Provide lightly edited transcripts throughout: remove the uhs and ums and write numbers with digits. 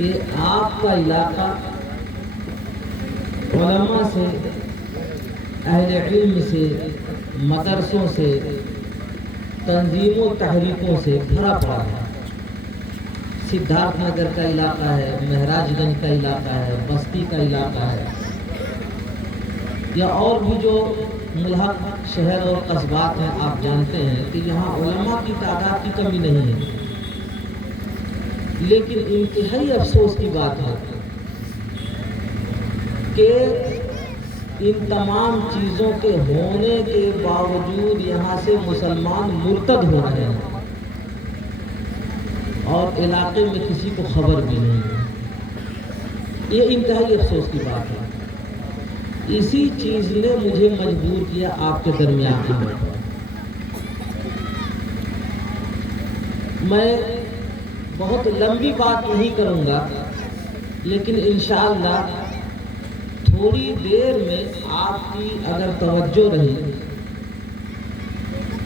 کہ آپ کا علاقہ علماء سے، اہل علم سے، مدرسوں سے، تنظیموں تحریکوں سے بھرا پڑا ہے۔ سدھارتھ نگر کا علاقہ ہے، مہراج گنج کا علاقہ ہے، بستی کا علاقہ ہے، یا اور بھی جو ملحق شہر اور قصبات ہیں، آپ جانتے ہیں کہ یہاں علماء کی تعداد کی کمی نہیں ہے۔ لیکن انتہائی افسوس کی بات ہے کہ ان تمام چیزوں کے ہونے کے باوجود یہاں سے مسلمان مرتد ہو رہے ہیں اور علاقے میں کسی کو خبر بھی نہیں ہے۔ یہ انتہائی افسوس کی بات ہے۔ اسی چیز نے مجھے مجبور کیا آپ کے درمیان آنے پر۔ میں بہت لمبی بات نہیں کروں گا، لیکن انشاءاللہ تھوڑی دیر میں آپ کی اگر توجہ رہی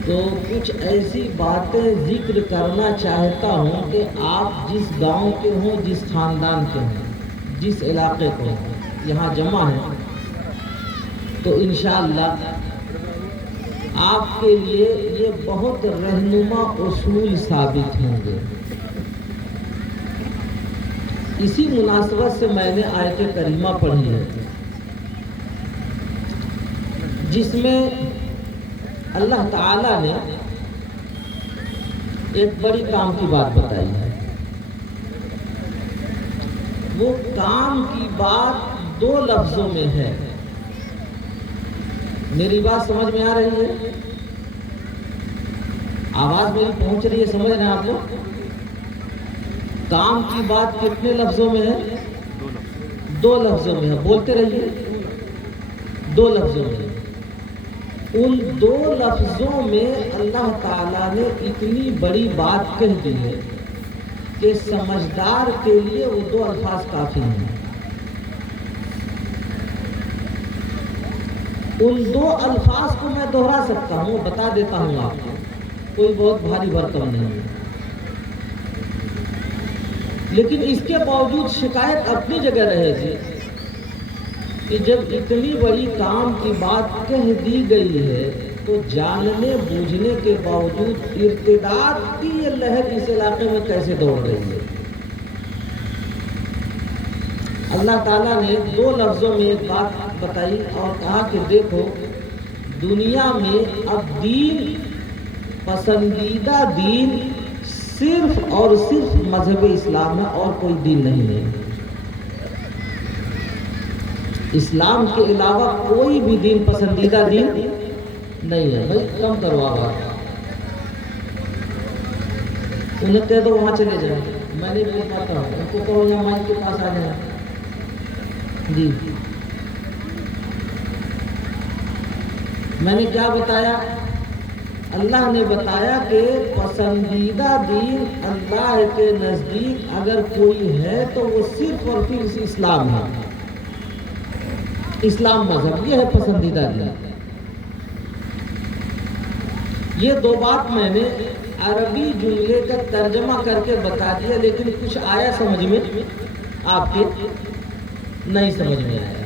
تو کچھ ایسی باتیں ذکر کرنا چاہتا ہوں کہ آپ جس گاؤں کے ہوں، جس خاندان کے ہوں، جس علاقے کو یہاں جمع ہیں، تو انشاءاللہ آپ کے لیے یہ بہت رہنما اصول ثابت ہوں گے۔ اسی مناسبت سے میں نے آیت کریمہ پڑھی ہے جس میں اللہ تعالیٰ نے ایک بڑی کام کی بات بتائی ہے۔ وہ کام کی بات دو لفظوں میں ہے۔ میری بات سمجھ میں آ رہی ہے؟ آواز میری پہنچ رہی ہے؟ سمجھ رہے ہیں آپ لوگ؟ کام کی بات کتنے لفظوں میں ہے؟ دو لفظوں میں ہے۔ بولتے رہیے، دو لفظوں میں۔ ان دو لفظوں میں اللہ تعالیٰ نے اتنی بڑی بات کہہ دی ہے کہ سمجھدار کے لیے وہ دو الفاظ کافی ہیں۔ ان دو الفاظ کو میں دہرا سکتا ہوں، بتا دیتا ہوں آپ کو، کوئی بہت بھاری بھرکم نہیں ہے۔ لیکن اس کے باوجود شکایت اپنی جگہ رہے گی کہ جب اتنی بڑی کام کی بات کہہ دی گئی ہے تو جاننے بوجھنے کے باوجود ارتداد کی یہ لہر اس علاقے میں کیسے دوڑ رہی ہے۔ اللہ تعالیٰ نے دو لفظوں میں ایک بات بتائی اور کہا کہ دیکھو، دنیا میں اب دین، پسندیدہ دین صرف اور صرف مذہب اسلام ہے، اور کوئی دین نہیں ہے۔ اسلام کے علاوہ کوئی بھی دین پسندیدہ دین نہیں ہے۔ بھائی کم کرو آواز، انہیں کہہ دو وہاں چلے جائیں، میں نہیں بول پاتا ہوں، ان کو کہو یہاں مائک کے پاس آ جائیں۔ جی میں نے کیا بتایا؟ اللہ نے بتایا کہ پسندیدہ دین اللہ کے نزدیک اگر کوئی ہے تو وہ صرف اور صرف اسلام ہے۔ اسلام مذہب یہ ہے پسندیدہ دین۔ یہ دو بات میں نے عربی جملے کا ترجمہ کر کے بتا دیا، لیکن کچھ آیا سمجھ میں؟ آپ کے نہیں سمجھ میں آیا۔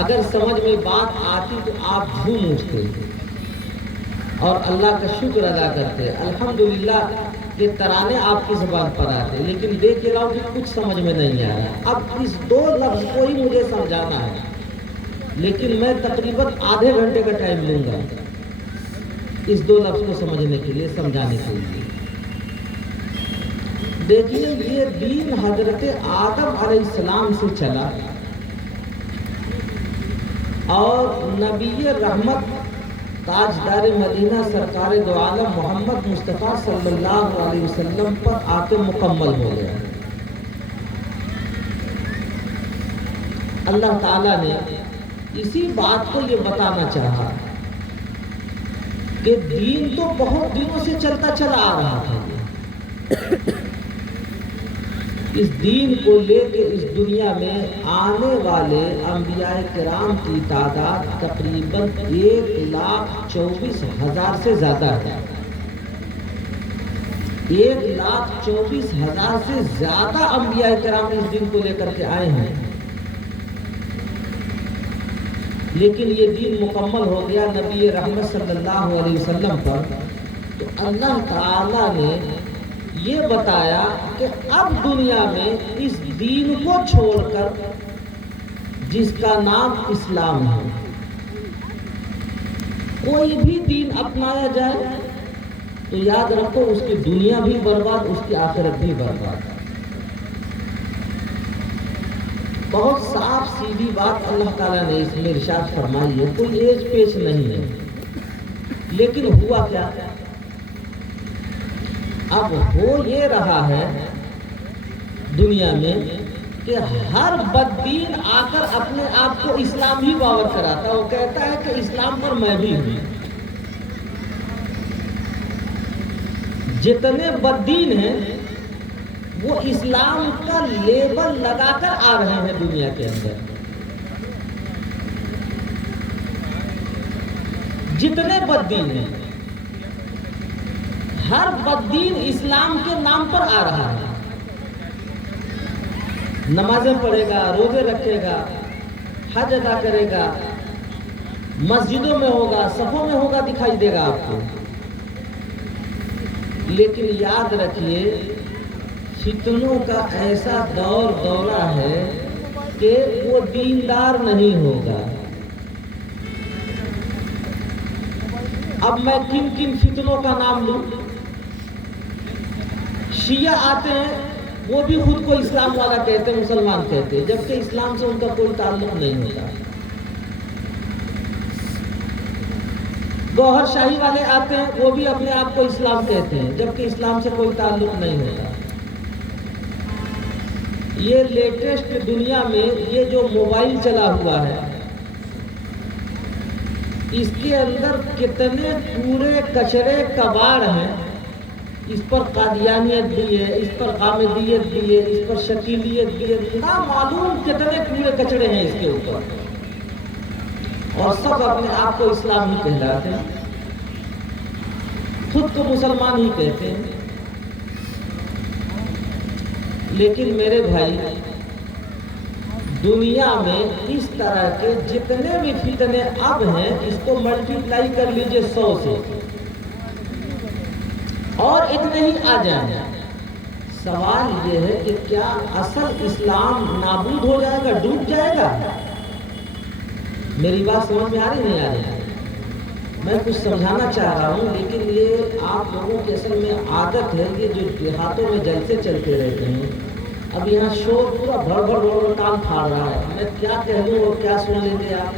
اگر سمجھ میں بات آتی تو آپ جھوم اٹھتے اور اللہ کا شکر ادا کرتے، الحمدللہ یہ ترانے آپ کی زبان پر آتے، لیکن دیکھ کے رہا کہ کچھ سمجھ میں نہیں آیا۔ اب اس دو لفظ کو ہی مجھے سمجھانا ہے، لیکن میں تقریباً آدھے گھنٹے کا ٹائم لوں گا اس دو لفظ کو سمجھنے کے لیے، سمجھانے کے لیے۔ دیکھیے، یہ دین حضرت آدم علیہ السلام سے چلا اور نبی رحمت تاجدار مدینہ سرکار دو عالم محمد مصطفیٰ صلی اللہ علیہ وسلم پر آ کے مکمل ہو گیا۔ اللہ تعالیٰ نے اسی بات کو یہ بتانا چاہا کہ دین تو بہت دنوں سے چلتا چلا آ رہا تھا۔ اس دین کو لے کے اس دنیا میں آنے والے انبیاء کرام کی تعداد تقریباً 1,24,000 سے زیادہ ہے۔ 1,24,000 سے زیادہ انبیاء کرام اس دن کو لے کر کے آئے ہیں، لیکن یہ دین مکمل ہو گیا نبی رحمت صلی اللہ علیہ وسلم پر، تو اللہ تعالیٰ نے یہ بتایا کہ اب دنیا میں اس دین کو چھوڑ کر جس کا نام اسلام ہے، کوئی بھی دین اپنایا جائے تو یاد رکھو اس کی دنیا بھی برباد، اس کی آخرت بھی برباد۔ بہت صاف سیدھی بات اللہ تعالیٰ نے اس میں ارشاد فرمائی ہے، کوئی ایج پیش نہیں ہے، لیکن ہوا کیا؟ اب ہو یہ رہا ہے دنیا میں کہ ہر بددین آ کر اپنے آپ کو اسلام ہی باور کراتا، وہ کہتا ہے کہ اسلام پر میں بھی ہوں۔ جتنے بددین ہیں وہ اسلام کا لیبل لگا کر آ رہے ہیں دنیا کے اندر، جتنے بددین ہیں، ہر بددین اسلام کے نام پر آ رہا ہے، نمازیں پڑھے گا، روزے رکھے گا، حج ادا کرے گا، مسجدوں میں ہوگا، صفوں میں ہوگا، دکھائی دے گا آپ کو، لیکن یاد رکھیے فتنوں کا ایسا دور دورہ ہے کہ وہ دیندار نہیں ہوگا۔ اب میں کن کن فتنوں کا نام لوں؟ شیعہ آتے ہیں، وہ بھی خود کو اسلام والا کہتے ہیں، مسلمان کہتے ہیں، جبکہ اسلام سے ان کا کوئی تعلق نہیں ہوتا۔ گوہر شاہی والے آتے ہیں، وہ بھی اپنے آپ کو اسلام کہتے ہیں، جبکہ اسلام سے کوئی تعلق نہیں ہوتا۔ یہ لیٹسٹ دنیا میں یہ جو موبائل چلا ہوا ہے، اس کے اندر کتنے پورے کچرے کباڑ ہیں، اس پر قادیانیت بھی ہے، اس پر حامدیت بھی ہے، اس پر شکیلیت بھی ہے، نہ معلوم کتنے پورے کچڑے ہیں اس کے اوپر، اور سب اپنے آپ کو اسلام ہی کہلاتے ہیں، خود کو مسلمان ہی کہتے ہیں۔ لیکن میرے بھائی، دنیا میں اس طرح کے جتنے بھی فتنے اب ہیں، اس کو ملٹیپلائی کر لیجئے 100 سے، اور اتنے ہی آ جائیں۔ سوال یہ ہے کہ کیا اصل اسلام نابود ہو جائے گا، ڈوب جائے گا؟ میری بات سمجھ میں آ رہی نہیں آ رہی؟ میں کچھ سمجھانا چاہ رہا ہوں، لیکن یہ آپ لوگوں کی اصل میں عادت ہے، یہ جو دیہاتوں میں جلسے چلتے رہتے ہیں، اب یہاں شور پورا بھڑ بھڑ بھڑ کام پھاڑ رہا ہے، میں کیا کہہ دوں اور کیا سن لیں گے آپ؟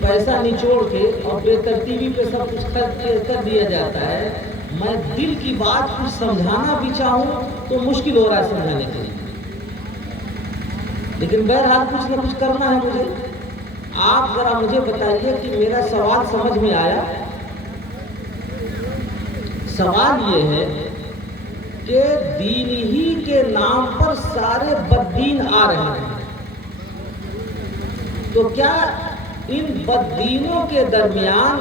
پیسہ نچوڑ کے اور بے ترتیبی پہ سب کچھ خرچ کر دیا جاتا ہے۔ میں دل کی بات کچھ سمجھانا بھی چاہوں تو مشکل ہو رہا ہے سمجھانے کے لیے، لیکن بہرحال کچھ نہ کچھ کرنا ہے مجھے۔ آپ ذرا مجھے بتائیے کہ میرا سوال سمجھ میں آیا؟ سوال یہ ہے کہ دین ہی کے نام پر سارے بددین آ رہے ہیں، تو کیا ان بددینوں کے درمیان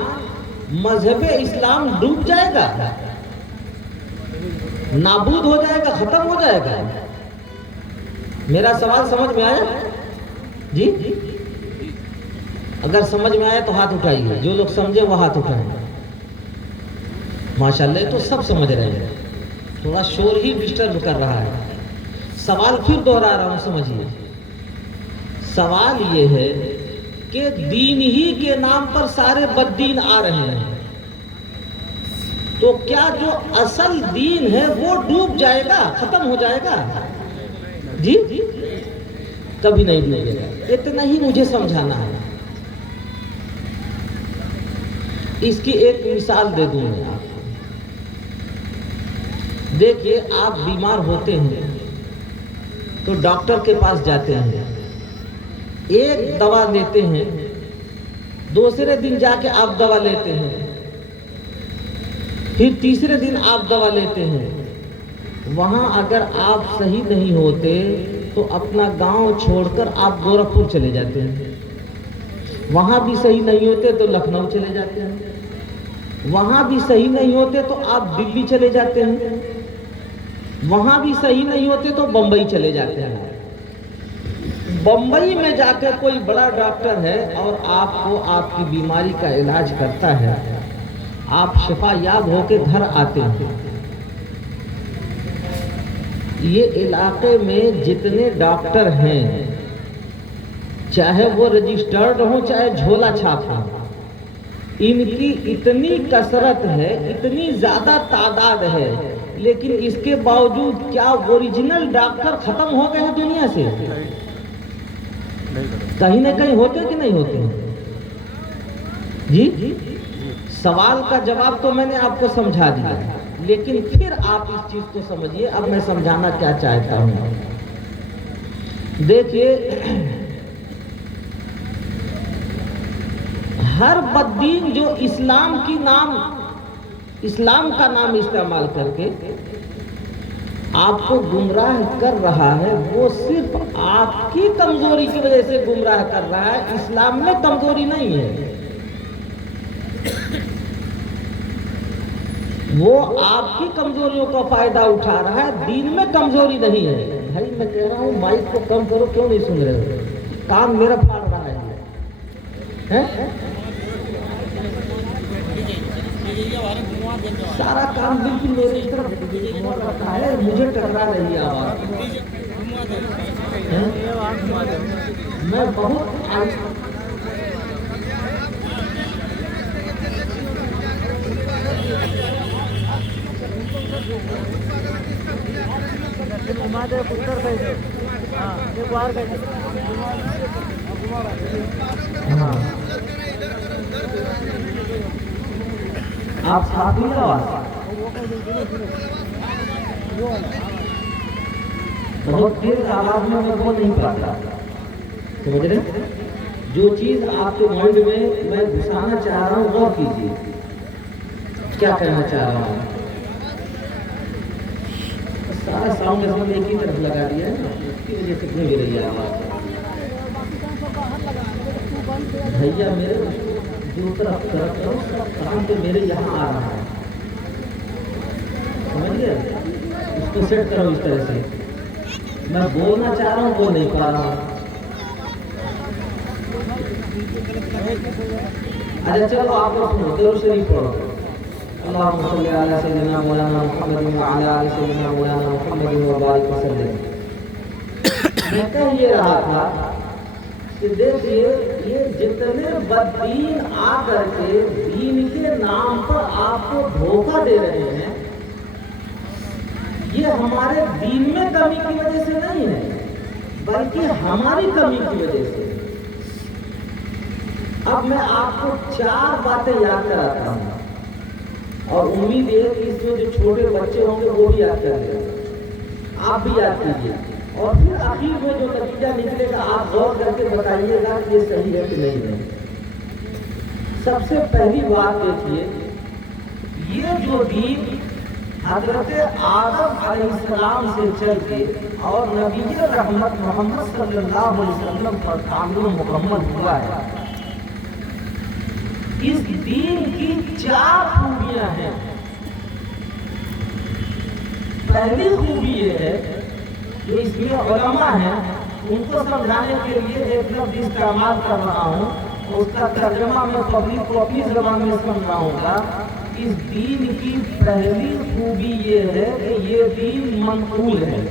مذہب اسلام ڈوب جائے گا، نابود ہو جائے گا، ختم ہو جائے گا؟ میرا سوال سمجھ میں آیا جی؟ اگر سمجھ میں آیا تو ہاتھ اٹھائیے، جو لوگ سمجھے وہ ہاتھ اٹھائیں۔ ماشاءاللہ یہ تو سب سمجھ رہے ہیں، تھوڑا شور ہی ڈسٹرب کر رہا ہے۔ سوال پھر دوہرا رہا ہوں، سمجھیے۔ سوال یہ ہے کہ دین ہی کے نام پر سارے بددین آ رہے ہیں، تو کیا جو اصل دین ہے وہ ڈوب جائے گا، ختم ہو جائے گا؟ جی کبھی نہیں ڈوبے گا، اتنا ہی مجھے سمجھانا ہے۔ اس کی ایک مثال دے دوں میں آپ کو۔ دیکھیے، آپ بیمار ہوتے ہیں تو ڈاکٹر کے پاس جاتے ہیں، ایک دوا لیتے ہیں، دوسرے دن جا کے آپ دوا لیتے ہیں، پھر تیسرے دن آپ دوا لیتے ہیں۔ وہاں اگر آپ صحیح نہیں ہوتے تو اپنا گاؤں چھوڑ کر آپ گورکھپور چلے جاتے ہیں، وہاں بھی صحیح نہیں ہوتے تو لکھنؤ چلے جاتے ہیں۔ وہاں بھی صحیح نہیں ہوتے تو آپ دلی چلے جاتے ہیں، وہاں بھی صحیح نہیں ہوتے تو بمبئی چلے جاتے ہیں۔ بمبئی میں جا کے کوئی بڑا ڈاکٹر ہے اور آپ کو آپ کی بیماری کا علاج کرتا ہے، آپ شفا یاب ہو کے گھر آتے ہیں۔ یہ علاقے میں جتنے ڈاکٹر ہیں، چاہے وہ رجسٹرڈ ہوں چاہے جھولا چھاپ ہوں، ان کی اتنی کثرت ہے، اتنی زیادہ تعداد ہے، لیکن اس کے باوجود کیا اوریجنل ڈاکٹر ختم ہو گئے ہیں دنیا سے؟ کہیں نہ کہیں ہوتے کہ نہیں ہوتے؟ جی سوال کا جواب تو میں نے آپ کو سمجھا دیا، لیکن پھر آپ اس چیز کو سمجھیے۔ اب میں سمجھانا کیا چاہتا ہوں، دیکھیے ہر بددین جو اسلام کا نام استعمال کر کے آپ کو گمراہ کر رہا ہے، وہ صرف آپ کی کمزوری کی وجہ سے گمراہ کر رہا ہے، اسلام میں کمزوری نہیں ہے۔ وہ آپ کی کمزوریوں کا فائدہ اٹھا رہا ہے، دین میں کمزوری نہیں ہے۔ بھائی میں کہہ رہا ہوں مائک کو کم کرو، کیوں نہیں سن رہے ہو؟ کام میرا پھاڑ رہا ہے۔ سارا کام بالکل میری طرف ہے، مجھے ٹکرا رہی ہے آواز۔ میں بہت آپ ساتھ میں بہت دیر آواز میں بول نہیں پاتا، سمجھ رہے؟ جو چیز آپ کے مائنڈ میں گھسانا چاہ رہا ہوں غور کیجیے، کیا کہنا چاہ رہا ہوں۔ سارا ساؤنڈ اس میں ایک ہی طرف لگا دیا ہے، اس کی وجہ سے گونج رہی ہے آواز۔ بھیا میرے دو طرف کرو، کام تو میرے یہاں آ رہا ہے، سمجھ گئے؟ اس کو سیٹ کرو اس طرح سے، میں بولنا چاہ رہا ہوں بول نہیں پا رہا ہوں۔ اچھا چلو آپ لوگ درود شریف پڑھو۔ اللہم صلی علی سیدنا مولانا محمد وعلی آل سیدنا مولانا محمد وبارک وسلم۔ میں کہہ یہ رہا تھا کہ دیکھیے یہ جتنے بددین آ کر کے دین کے نام پر آپ کو دھوکہ دے رہے ہیں، یہ ہمارے دین میں کمی کی وجہ سے نہیں ہے، بلکہ ہماری کمی کی وجہ سے۔ اب میں آپ کو 4 باتیں یاد کراتا ہوں، اور امید ہے کہ اس میں جو چھوٹے بچے ہوں گے وہ بھی یاد کر لیں، آپ بھی یاد کیجیے، اور پھر آخر میں جو نتیجہ نکلے گا آپ غور کر کے بتائیے گا کہ یہ صحیح ہے کہ نہیں ہے۔ سب سے پہلی بات دیکھیے، یہ جو دین حضرت آدم علیہ السلام سے چل کے اور نبی رحمت محمد صلی اللہ علیہ وسلم پر تعامل مکمل ہوا ہے، اس دین کی 4 خوبیاں ہیں۔ پہلی خوبی یہ ہے کہ اس میں علماء ہیں، ان کو سمجھانے کے لیے ایک لفظ استعمال کر رہا ہوں، اس کا ترجمہ میں پبلک کو اپنی زبان میں سمجھاؤں گا۔ اس دین کی پہلی خوبی یہ ہے کہ یہ دین منقول ہے۔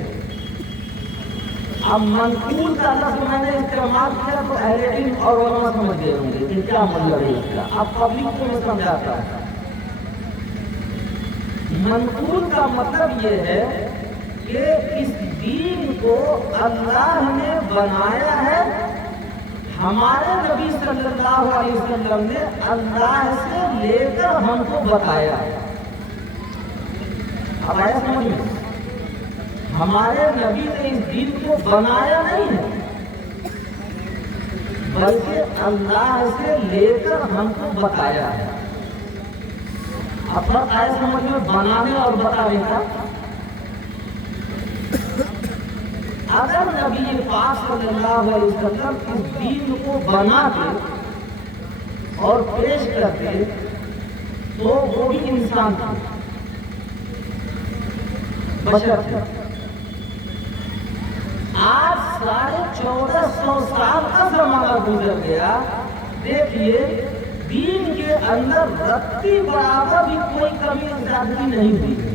اب منقول کا لفظ میں نے استعمال کیا تو اہل علم اور علماء سمجھ گئے ہوں گے کہ کیا مطلب ہے اس کا۔ اب پبلک کو میں سمجھاتا ہوں۔ منقول کا مطلب یہ ہے کہ اس دین کو اللہ نے بنایا ہے، ہمارے نبی صلی اللہ علیہ وسلم نے اللہ سے لے کر ہم کو بتایا ہے۔ اب آیا سمجھ میں؟ ہمارے نبی نے اس دین کو بنایا نہیں ہے، بلکہ اللہ سے لے کر ہم کو بتایا ہے۔ اب فرق آیا سمجھ میں بنانے اور بتانے کا؟ اگر نبی پاک صلی اللہ علیہ وسلم اس دین کو بنا کے اور پیش کرتے تو وہ بھی انسان تھے، بشر تھے۔ آج 1450 سال کا زمانہ گزر گیا، دیکھیے دین کے اندر رتی برابر بھی کوئی کمی زیادتی نہیں ہوئی ہے۔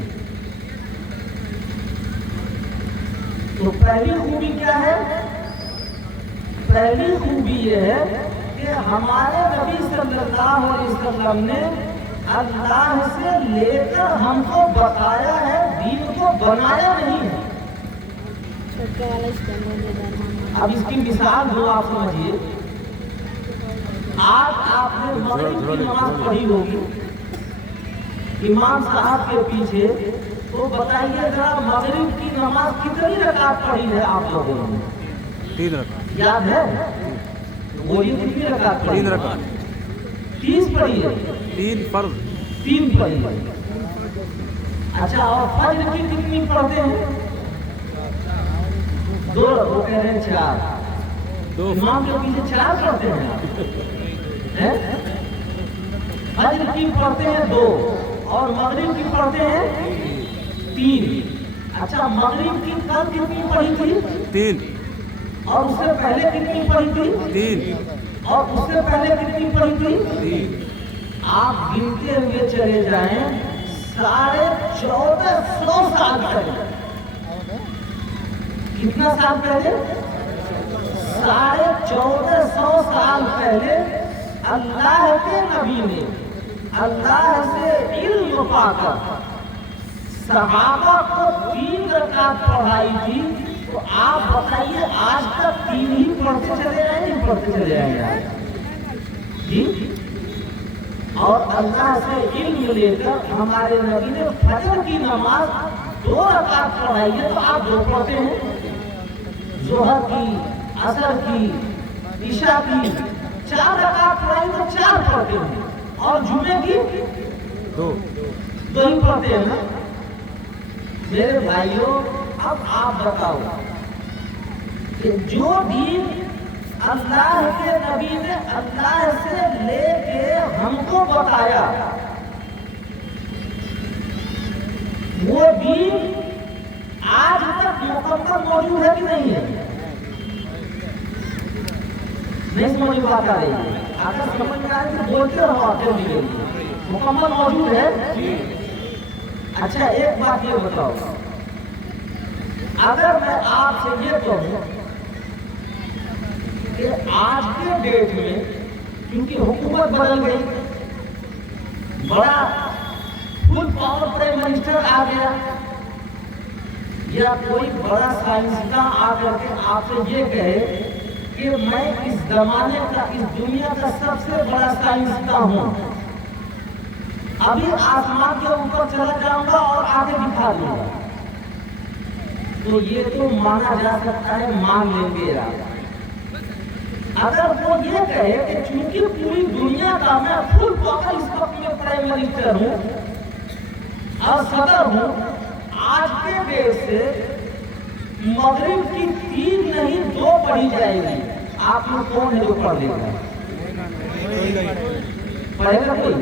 تو پہلی خوبی کیا ہے؟ پہلی خوبی یہ ہے کہ ہمارے نبی صلی اللہ علیہ وسلم نے اللہ سے لے کر ہم کو بتایا ہے، دین کو بنایا نہیں ہے۔ اب اس کی مثال دو، آپ سمجھیے۔ آج آپ نے مغرب کی نماز پڑھی ہوگی امام صاحب کے پیچھے، تو بتائیے ذرا مغرب کی نماز کتنی رکعت پڑھی ہے آپ لوگوں نے؟ 3 رکعت یاد ہے؟ بولیے کتنی رکعت پڑھی؟ 3 رکعت 30 پڑھی ہے؟ 3 فرض 3 پڑھی ہے۔ اچھا، اور فجر کی کتنی پڑھتے ہیں؟ 2، وہ کہہ رہے ہیں 4۔ 2 امام کے پیچھے 4 پڑھتے ہیں آپ؟ فجر کی پڑھتے ہیں 2 اور مغرب کی پڑھتے ہیں 3۔ اچھا، مغرب کی کل کتنی پڑھی تھی؟ 3 اور اس سے پہلے کتنی پڑھی تھی؟ 3 اور اس سے پہلے کتنی پڑھی تھی؟ 3 آپ گنتے ہوئے چلے جائیں 1450 سال پہلے۔ کتنا سال پہلے؟ 1450 سال پہلے اللہ کے نبی نے اللہ سے علم پا کر صحابہ کو 3 رکعت پڑھائی تھی۔ تو آپ بتائیے آج تک 3 ہی پڑھتے چلے جائیں، نہیں پڑھتے چلے جائیں گے جی؟ اور اللہ سے علم لے کر ہمارے نبی نے فجر کی نماز 2 رکعت پڑھائی ہے، تو آپ 2 پڑھتے ہیں، ظہر کی، عصر کی، عشاء کی 4 رکعت پڑھائی تو 4 پڑھتے ہیں، اور جمعے کی 2 ہی پڑھتے ہیں نا۔ میرے بھائیوں، اب آپ بتاؤ کہ جو دین اللہ کے نبی نے اللہ سے لے کے ہم کو بتایا، وہ دین آج تک مکمل موجود ہے کہ نہیں ہے؟ نہیں سمجھ میں بات آ رہی ہے؟ اگر سمجھ میں آ رہی تو بولتے رہو، آپ جلدی جلدی۔ مکمل موجود ہے؟ اچھا، ایک بات یہ بتاؤ، اگر میں آپ سے یہ کہوں کہ آج کے ڈیٹ میں کیونکہ حکومت بدل گئی، بڑا فل پاور پرائم منسٹر آ گیا، یا کوئی بڑا سائنسداں آ کر کے آپ سے یہ کہے کہ میں اس زمانے کا، اس دنیا کا سب سے بڑا سائنسداں ہوں، ابھی آسمان کے اوپر چلا جاؤں گا اور آگے دکھا دوں گا، تو یہ تو مانا جا سکتا ہے، مان لیں گے آپ۔ اگر وہ یہ کہے کہ چونکہ پوری دنیا کا میں فل پاور اس وقت میں پرائم منسٹر ہوں اور صدر ہوں، آج کے ڈیٹ سے مغرب کی 3 نہیں 2 پڑھی جائے گی، آپ میں کون ہے جو پڑھ لے گا؟ پڑھے گا کوئی؟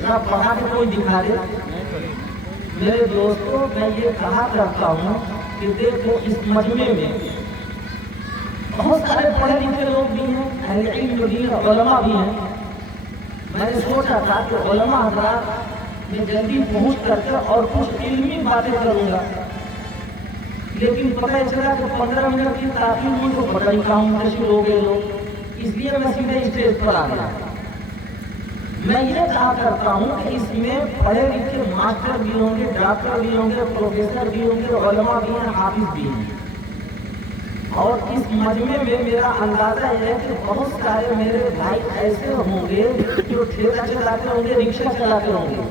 ذرا پڑھا کے کوئی دکھا دے۔ میرے دوستوں، میں یہ کہا کرتا ہوں کہ دیکھو اس مجمع میں بہت سارے پڑھے لکھے لوگ بھی ہیں، اہل علم بھی ہیں، علماء بھی ہیں۔ میں نے سوچا تھا کہ علماء حضرات میں جلدی پہنچ کر کے اور کچھ علمی باتیں کروں گا، لیکن پتہ چلا کہ 15 منٹ کی تاخیر ہوئی تو پتہ نہیں کہاں منتشر ہو گئے لوگ، اس لیے میں سیدھے اسٹیج پر آ گیا۔ میں یہ کہا کرتا ہوں کہ اس میں پڑھے لکھے ماسٹر بھی ہوں گے، ڈاکٹر بھی ہوں گے، پروفیسر بھی ہوں گے، علماء بھی ہیں، حافظ بھی ہیں، اور اس مجمع میں میرا اندازہ یہ ہے کہ بہت سارے میرے بھائی ایسے ہوں گے جو ٹھیلا چلاتے ہوں گے، رکشا چلاتے ہوں گے،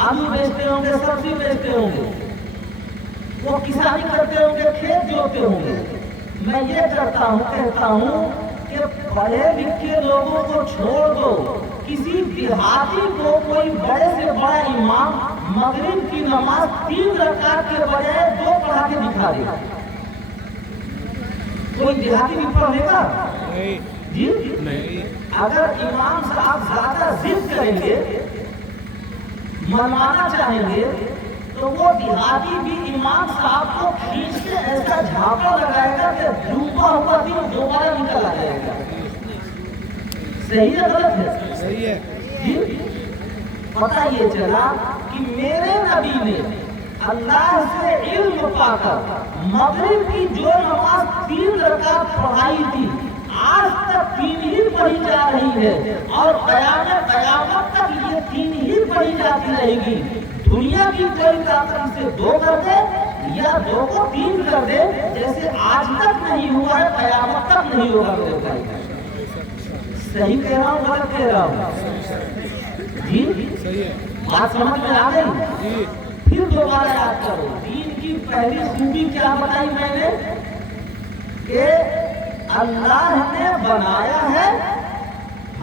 آلو بیچتے ہوں گے، سبزی بیچتے ہوں گے، وہ کسانی کرتے ہوں گے، کھیت جوتے ہوں گے۔ میں یہ کہتا ہوں کہ پڑھے لکھے لوگوں کو چھوڑ دو، کسی دیہاتی کو کوئی بڑے سے بڑا امام مغرب کی نماز 3 رکعت کے بجائے 2 پڑھا کے دکھا دے، کوئی دیہاتی بھی پڑھے گا؟ جی نہیں اگر امام صاحب زیادہ ضد کریں گے، منوانا چاہیں گے، تو وہ دیہاتی بھی امام صاحب کو کھینچ کے ایسا جھاپا لگائے گا کہ ڈوبا ہوا دن دوبارہ نکل آ جائے گا۔ صحیح ہے غلط ہے؟ صحیح ہے۔ جی پتہ یہ چلا کہ میرے نبی نے اللہ سے علم پا کر مغرب کی جو نماز 3 رکعت پڑھائی تھی آج تک 3 ہی پڑھی جا رہی ہے، اور قیامت تک یہ 3 ہی پڑھی جاتی رہے گی۔ دنیا کی کوئی طاقت اسے 2 کر دے یا 2 کو 3 کر دے، جیسے آج تک نہیں ہوا ہے قیامت تک نہیں ہوگا میرے بھائی۔ صحیح کہہ رہا ہوں غلط کہہ رہا ہوں؟ جی صحیح ہے۔ بات سمجھ میں آ گئی؟ جی پھر دوبارہ یاد کرو، دین کی پہلی خوبی کیا بتائی میں نے کہ اللہ نے بنایا ہے،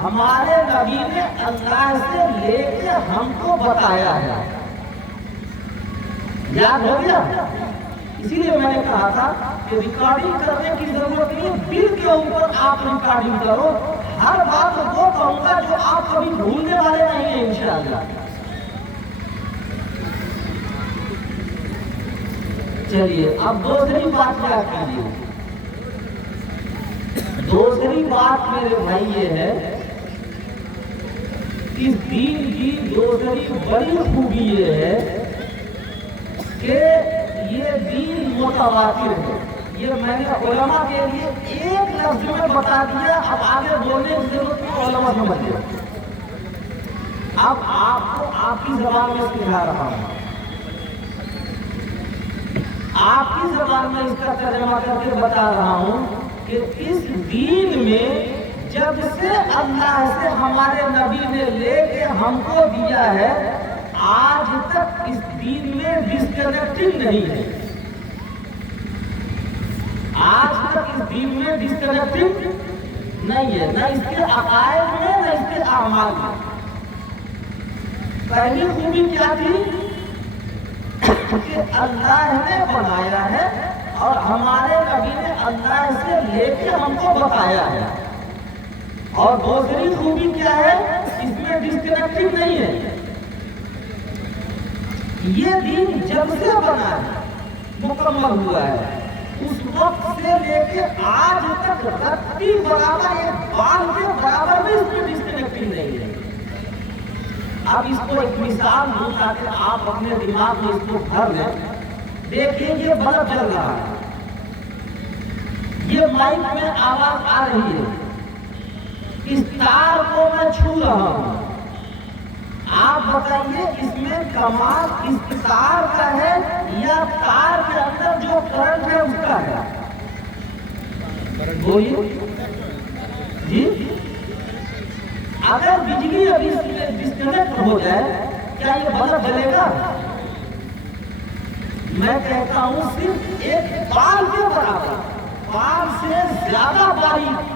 ہمارے نبی نے اللہ سے لے کے ہم کو بتایا ہے۔ یاد ہو گیا؟ اسی لیے میں نے کہا تھا کہ ریکارڈنگ کرنے کی ضرورت نہیں، دل کے اوپر آپ ریکارڈنگ کرو، ہر بات وہ کہوں گا جو آپ کبھی بھولنے والے نہیں ہیں انشاءاللہ۔ چلیے اب دوسری بات کیا کیجیے؟ دوسری بات میرے بھائی یہ ہے، اس دین کی دوسری بڑی خوبی یہ ہے کہ یہ دین متواتر ہے۔ یہ میں نے علماء کے لیے ایک لفظ میں بتا دیا، اب آگے بولنے کی ضرورت نہیں، علماء سمجھ لیں۔ اب آپ کو آپ کی زبان میں سکھا رہا ہوں، آپ کی زبان میں اس کا ترجمہ کر کے بتا رہا ہوں کہ اس دین میں جب سے اللہ سے ہمارے نبی نے لے کے ہم کو دیا ہے، آج تک اس دین میں ڈسکنیکٹنگ نہیں ہے۔ آج تک اس دین میں ڈسکنیکٹنگ نہیں ہے، نہ اس کے عقائد میں نہ اس کے اعمال میں۔ پہلی خوبی کیا تھی کہ اللہ نے بنایا ہے اور ہمارے نبی نے اللہ سے لے کے ہم کو بتایا ہے، اور دوسری خوبی کیا ہے، اس میں ڈسکنیکٹنگ نہیں ہے۔ یہ دین جب سے بنا ہے، مکمل ہوا ہے، اس وقت سے لے کے آج تک رتی برابر ایک بال کے برابر بھی اس میں ڈسکنیکٹنگ نہیں ہے۔ اب اس کو ایک مثال دوں تاکہ آپ اپنے دماغ میں اس کو بھر لیں۔ دیکھیے یہ بلب جل رہا ہے، یہ مائک میں آواز آ رہی ہے، اس تار کو میں چھو رہا ہوں۔ آپ بتائیے اس میں کمال اس تار کا ہے یا تار کے اندر جو کرنٹ ہے اس کا ہے؟ بولیے جی۔ اگر بجلی ابھی ڈسکنیکٹ ہو جائے کیا یہ بلب جلے گا؟ میں کہتا ہوں صرف ایک بال کے برابر، بال سے زیادہ باریک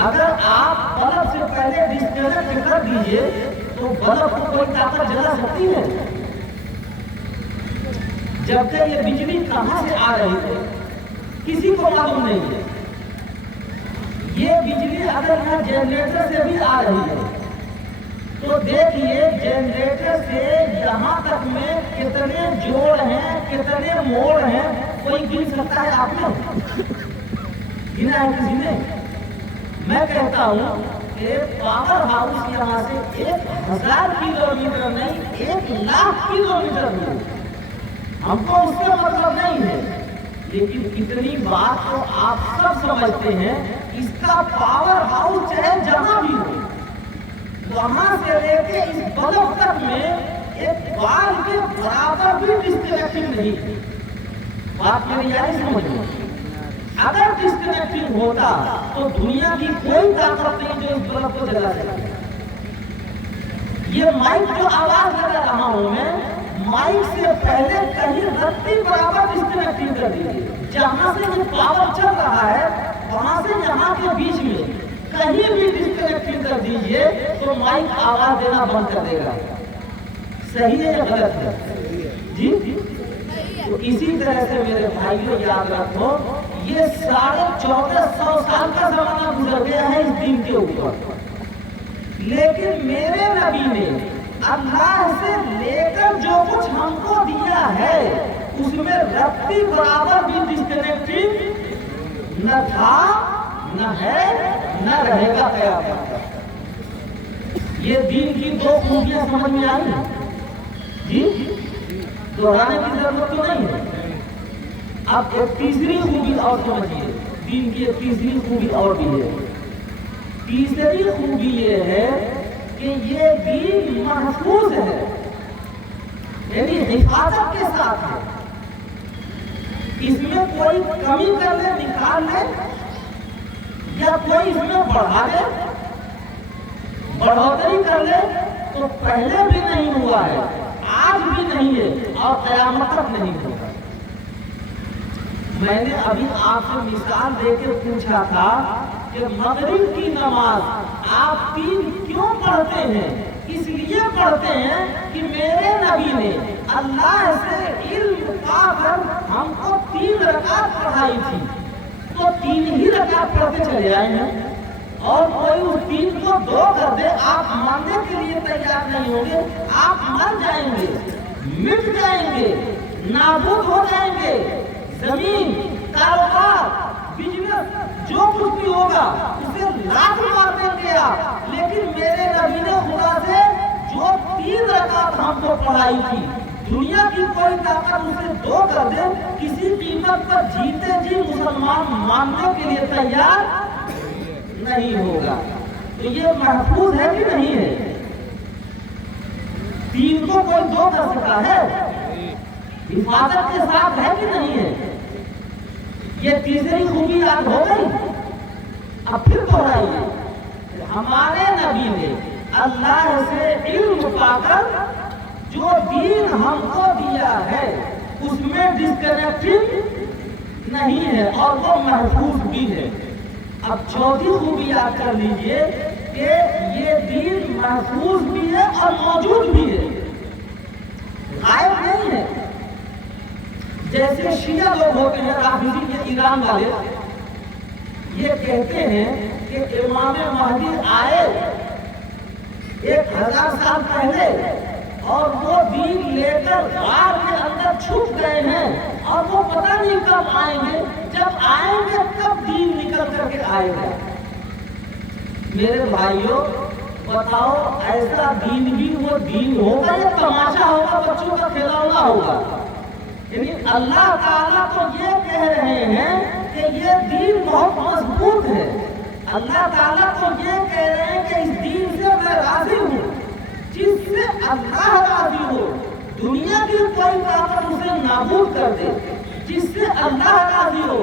اگر آپ بلب سے پہلے ڈسکنیکٹ کر دیجئے تو بلب کو کوئی طاقت جلا سکتی ہے؟ جبکہ یہ بجلی کہاں سے آ رہی ہے کسی کو معلوم نہیں ہے۔ یہ بجلی اگر یہاں جنریٹر سے بھی آ رہی ہے تو دیکھیے جنریٹر سے یہاں تک میں کتنے جوڑ ہیں، کتنے موڑ ہیں، کوئی گن سکتا ہے؟ آپ نے گنا ہے کسی نے؟ میں کہتا ہوں کہ پاور ہاؤس یہاں سے 1000 کلومیٹر نہیں 1,00,000 کلومیٹر دور، ہم کو اس سے مطلب نہیں ہے، لیکن اتنی بات تو آپ سب سمجھتے ہیں، اس کا پاور ہاؤس چاہے جہاں بھی ہو، وہاں سے لے کے اس بلب تک میں ایک بال کے برابر بھی ڈسکنیکٹنگ نہیں ہے۔ بات میری یہی سمجھو، اگر ڈسکنیکٹنگ ہوتا تو دنیا کی کوئی طاقت نہیں جو اس بلب کو جلا سکے۔ یہ مائک جو آواز لگا رہا ہوں میں، مائک سے پہلے کہیں رتی برابر ڈسکنیکٹنگ کر دیجیے، جہاں سے یہ پاور چل رہا ہے وہاں سے یہاں کے بیچ میں کہیں بھی ڈسکنیکٹنگ کر دیجیے تو مائک آواز دینا بند کر دے گا۔ صحیح ہے یا غلط ہے؟ جی تو اسی طرح سے میرے بھائیوں یاد رکھو، یہ 1450 سال کا زمانہ گزر گیا ہے اس دین کے اوپر، لیکن میرے نبی نے اللہ سے لے کر جو کچھ ہم کو دیا ہے اس میں رتی برابر بھی ڈسکنیکٹنگ نہ تھا، نہ ہے، نہ رہے گا قیامت تک۔ یہ دین کی دو خوبیاں سمجھ میں آئی جی، دہرانے کی ضرورت تو نہیں ہے۔ اب ایک تیسری خوبی اور سمجھیے، دین کی ایک تیسری خوبی اور بھی ہے۔ تیسری خوبی یہ ہے کہ یہ دین محفوظ ہے، یعنی حفاظت کے ساتھ ہے۔ اس میں کوئی کمی کر لے، نکال لے، یا کوئی اس میں بڑھا لے، بڑھوتری کر لے، تو پہلے بھی نہیں ہوا ہے، آج بھی نہیں ہے، اور قیامت تک نہیں ہوگا۔ میں نے ابھی آپ سے مثال دے کے پوچھا تھا کہ مغرب کی نماز آپ 3 کیوں پڑھتے ہیں؟ اس لیے پڑھتے ہیں کہ میرے نبی نے اللہ سے علم پا کر ہم کو 3 رکعت پڑھائی تھی، تو 3 ہی رکعت پڑھتے چلے آئے ہیں، اور کوئی اس 3 کو 2 کر دے، آپ ماننے کے لیے تیار نہیں ہوں گے، آپ مر جائیں گے، مٹ جائیں گے، نابود ہو جائیں گے، زمین، کاروبار، بزنس، جو کچھ بھی ہوگا اسے لاکھ مار دیں گے آپ، لیکن میرے نبی نے خدا سے جو 3 رکعت ہم کو پڑھائی تھی، دنیا کی کوئی طاقت اسے 2 کر دے، کسی قیمت پر جیتے جی مسلمان ماننے کے لیے تیار نہیں ہوگا۔ تو یہ محفوظ ہے کہ نہیں ہے؟ 3 کو کوئی 2 کر سکتا ہے؟ حفاظت کے ساتھ ہے کہ نہیں ہے؟ یہ تیسری خوبی یاد ہو گئی۔ اب پھر دہرائیے، ہمارے نبی نے اللہ سے علم پا کر جو دین ہم کو دیا ہے اس میں ڈسکنیکٹنگ نہیں ہے، اور وہ محفوظ بھی ہے۔ اب چوتھی خوبی یاد کر لیجئے کہ یہ دین محفوظ بھی ہے اور موجود بھی ہے، غائب نہیں ہے۔ جیسے شیعہ لوگ ہوتے ہیں، رافضی کے ایران والے، یہ کہتے ہیں کہ امام مہدی آئے 1000 سال پہلے اور وہ دین لے کر غار کے اندر چھپ گئے ہیں، اور وہ پتہ نہیں کب آئیں گے، جب آئیں گے تب دین نکل کر کے آئے گا۔ میرے بھائیوں بتاؤ، ایسا دین بھی وہ دین ہوگا یا تماشا ہوگا، بچوں کا کھلونا ہوگا؟ یعنی اللہ تعالیٰ تو یہ کہہ رہے ہیں کہ یہ دین بہت مضبوط ہے، اللہ تعالیٰ تو یہ کہہ رہے ہیں کہ اس دین سے میں راضی ہوں، جس سے اللہ راضی ہو، دنیا کی کوئی طاقت اسے نابود کر دے، جس سے اللہ راضی ہو،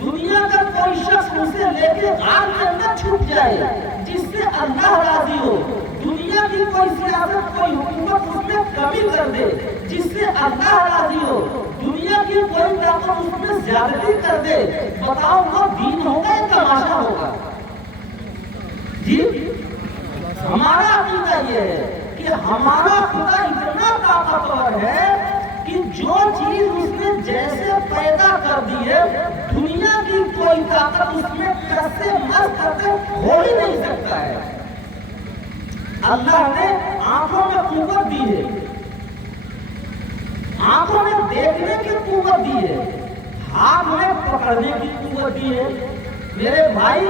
دنیا کا کوئی شخص اسے لے کے غار کے اندر چھپ جائے، جس سے اللہ راضی ہو، دنیا کی کوئی سیاست، کوئی حکومت اس میں کمی کر دے، جس سے اللہ راضی ہو، دنیا کی کوئی طاقت اس میں زیادتی کر دے، بتاؤ وہ دین ہوگا یا تماشا ہوگا؟ جی، ہمارا عقیدہ یہ ہے کہ ہمارا خدا اتنا طاقتور ہے کہ جو چیز اس نے جیسے پیدا کر دی ہے، دنیا کی کوئی طاقت اس میں کس سے مس کرتے ہو ہی نہیں سکتا ہے۔ اللہ نے آنکھوں میں قوت دی ہے، آنکھوں میں دیکھنے کی قوت دی ہے، ہاتھ میں پکڑنے کی قوت دی ہے۔ میرے بھائی،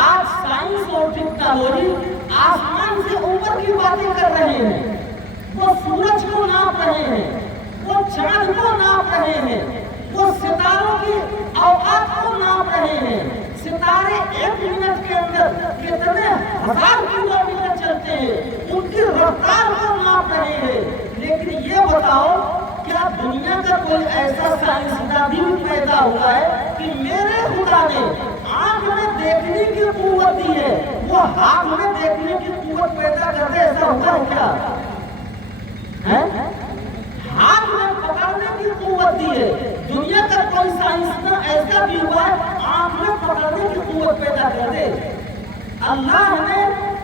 آج سائنس اور ٹیکنالوجی آسمان سے اوپر کی باتیں کر رہے ہیں، وہ سورج کو ناپ رہے ہیں، وہ چاند کو ناپ رہے ہیں، وہ ستاروں کی اوقات کو ناپ رہے ہیں، ستارے 1 منٹ کے اندر کتنے 1000 کلومیٹر چلتے ہیں، ان کی رفتار کو ناپ رہے ہیں۔ لیکن یہ بتاؤ، کیا دنیا کا کوئی ایسا سائنسداں بھی پیدا ہوا ہے کہ میرے خدا نے آنکھ میں دیکھنے کی قوت دی ہے، وہ ہاتھ میں دیکھنے کی قوت پیدا کر دے؟ ایسا ہوا ہے کیا؟ ہاتھ میں پکڑنے کی قوت دی ہے، دنیا کا کوئی سائنسداں ایسا بھی ہوا ہے آنکھ میں پکڑنے کی قوت پیدا کر دے؟ اللہ نے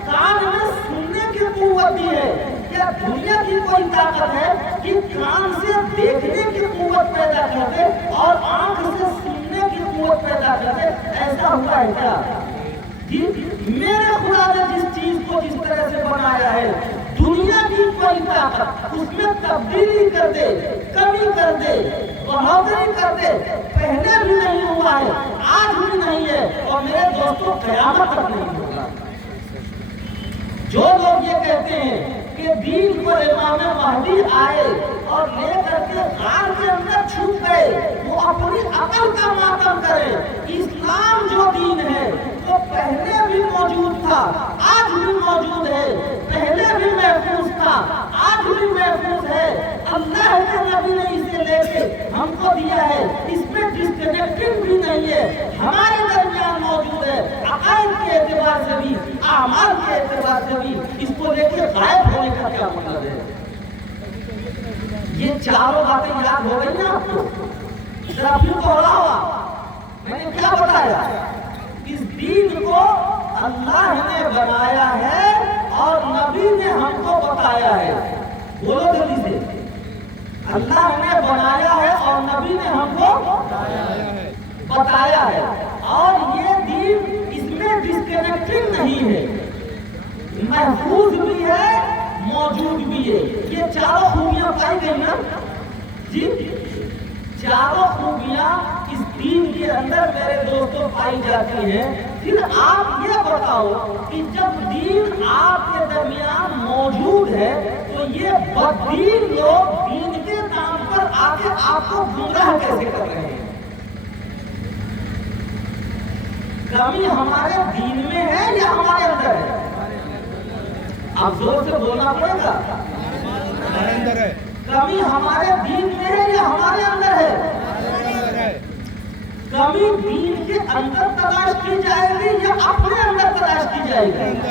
کان میں سننے کی قوت دی ہے، کیا دنیا کی کوئی طاقت ہے کہ کان سے دیکھنے کی قوت پیدا کر دے اور آنکھ سے سننے کی قوت سوچ پیدا کر دے ایسا ہوا ہے کیا؟ جی میرے خدا نے جس چیز کو جس طرح سے بنایا ہے دنیا کی کوئی طاقت اس میں تبدیلی کر دے کمی کر دے بڑھوتری کر دے پہلے بھی نہیں ہوا ہے آج بھی نہیں ہے اور میرے دوستوں قیامت تک نہیں ہوگا۔ جو لوگ یہ کہتے ہیں کہ دین کو امام مہدی آئے اور لے کر کے غار کے اندر چھپ گئے وہ اپنی عقل کا ماتم کرے۔ اسلام جو دین ہے وہ پہلے بھی موجود تھا آج بھی موجود ہے، پہلے بھی محفوظ تھا آج بھی محفوظ ہے۔ اللہ کے نبی نے اسے لے کے ہم کو دیا ہے، اس میں ڈسکنیکٹنگ بھی نہیں ہے، ہمارے درمیان موجود ہے۔ عقائد کے اعتبار سے بھی اعمال کے اعتبار سے بھی اس کو لے کے غائب ہونے کا کیا مطلب ہے؟ یہ چاروں باتیں یاد ہو گئی نا آپ کو؟ ذرا پھر کو ہوا ہوا میں نے کیا بتایا؟ اس دین کو اللہ نے بنایا ہے اور نبی نے ہم کو بتایا ہے۔ بولو جلدی سے، اللہ نے بنایا ہے اور نبی نے ہم کو بتایا ہے، اور یہ دین اس میں ڈسکنیکٹنگ نہیں ہے، محفوظ بھی ہے موجود بھی ہے۔ یہ چاروں خوبیاں پائی گئی نا جی، چاروں خوبیاں اس دین کے اندر میرے دوستوں پائی جاتی ہیں۔ پھر آپ یہ بتاؤ کہ جب دین آپ کے درمیان موجود ہے تو یہ بددین لوگ دین کے نام پر آ کے آپ کو گمراہ کیسے کر رہے ہیں؟ کمی ہمارے دین میں ہے یا ہمارے اندر ہے؟ آپ زور سے بولنا پڑے گا۔ کمی ہمارے دین میں ہے یا ہمارے اندر ہے؟ کمی دین کے اندر تلاش کی جائے گی یا اپنے اندر تلاش کی جائے گی؟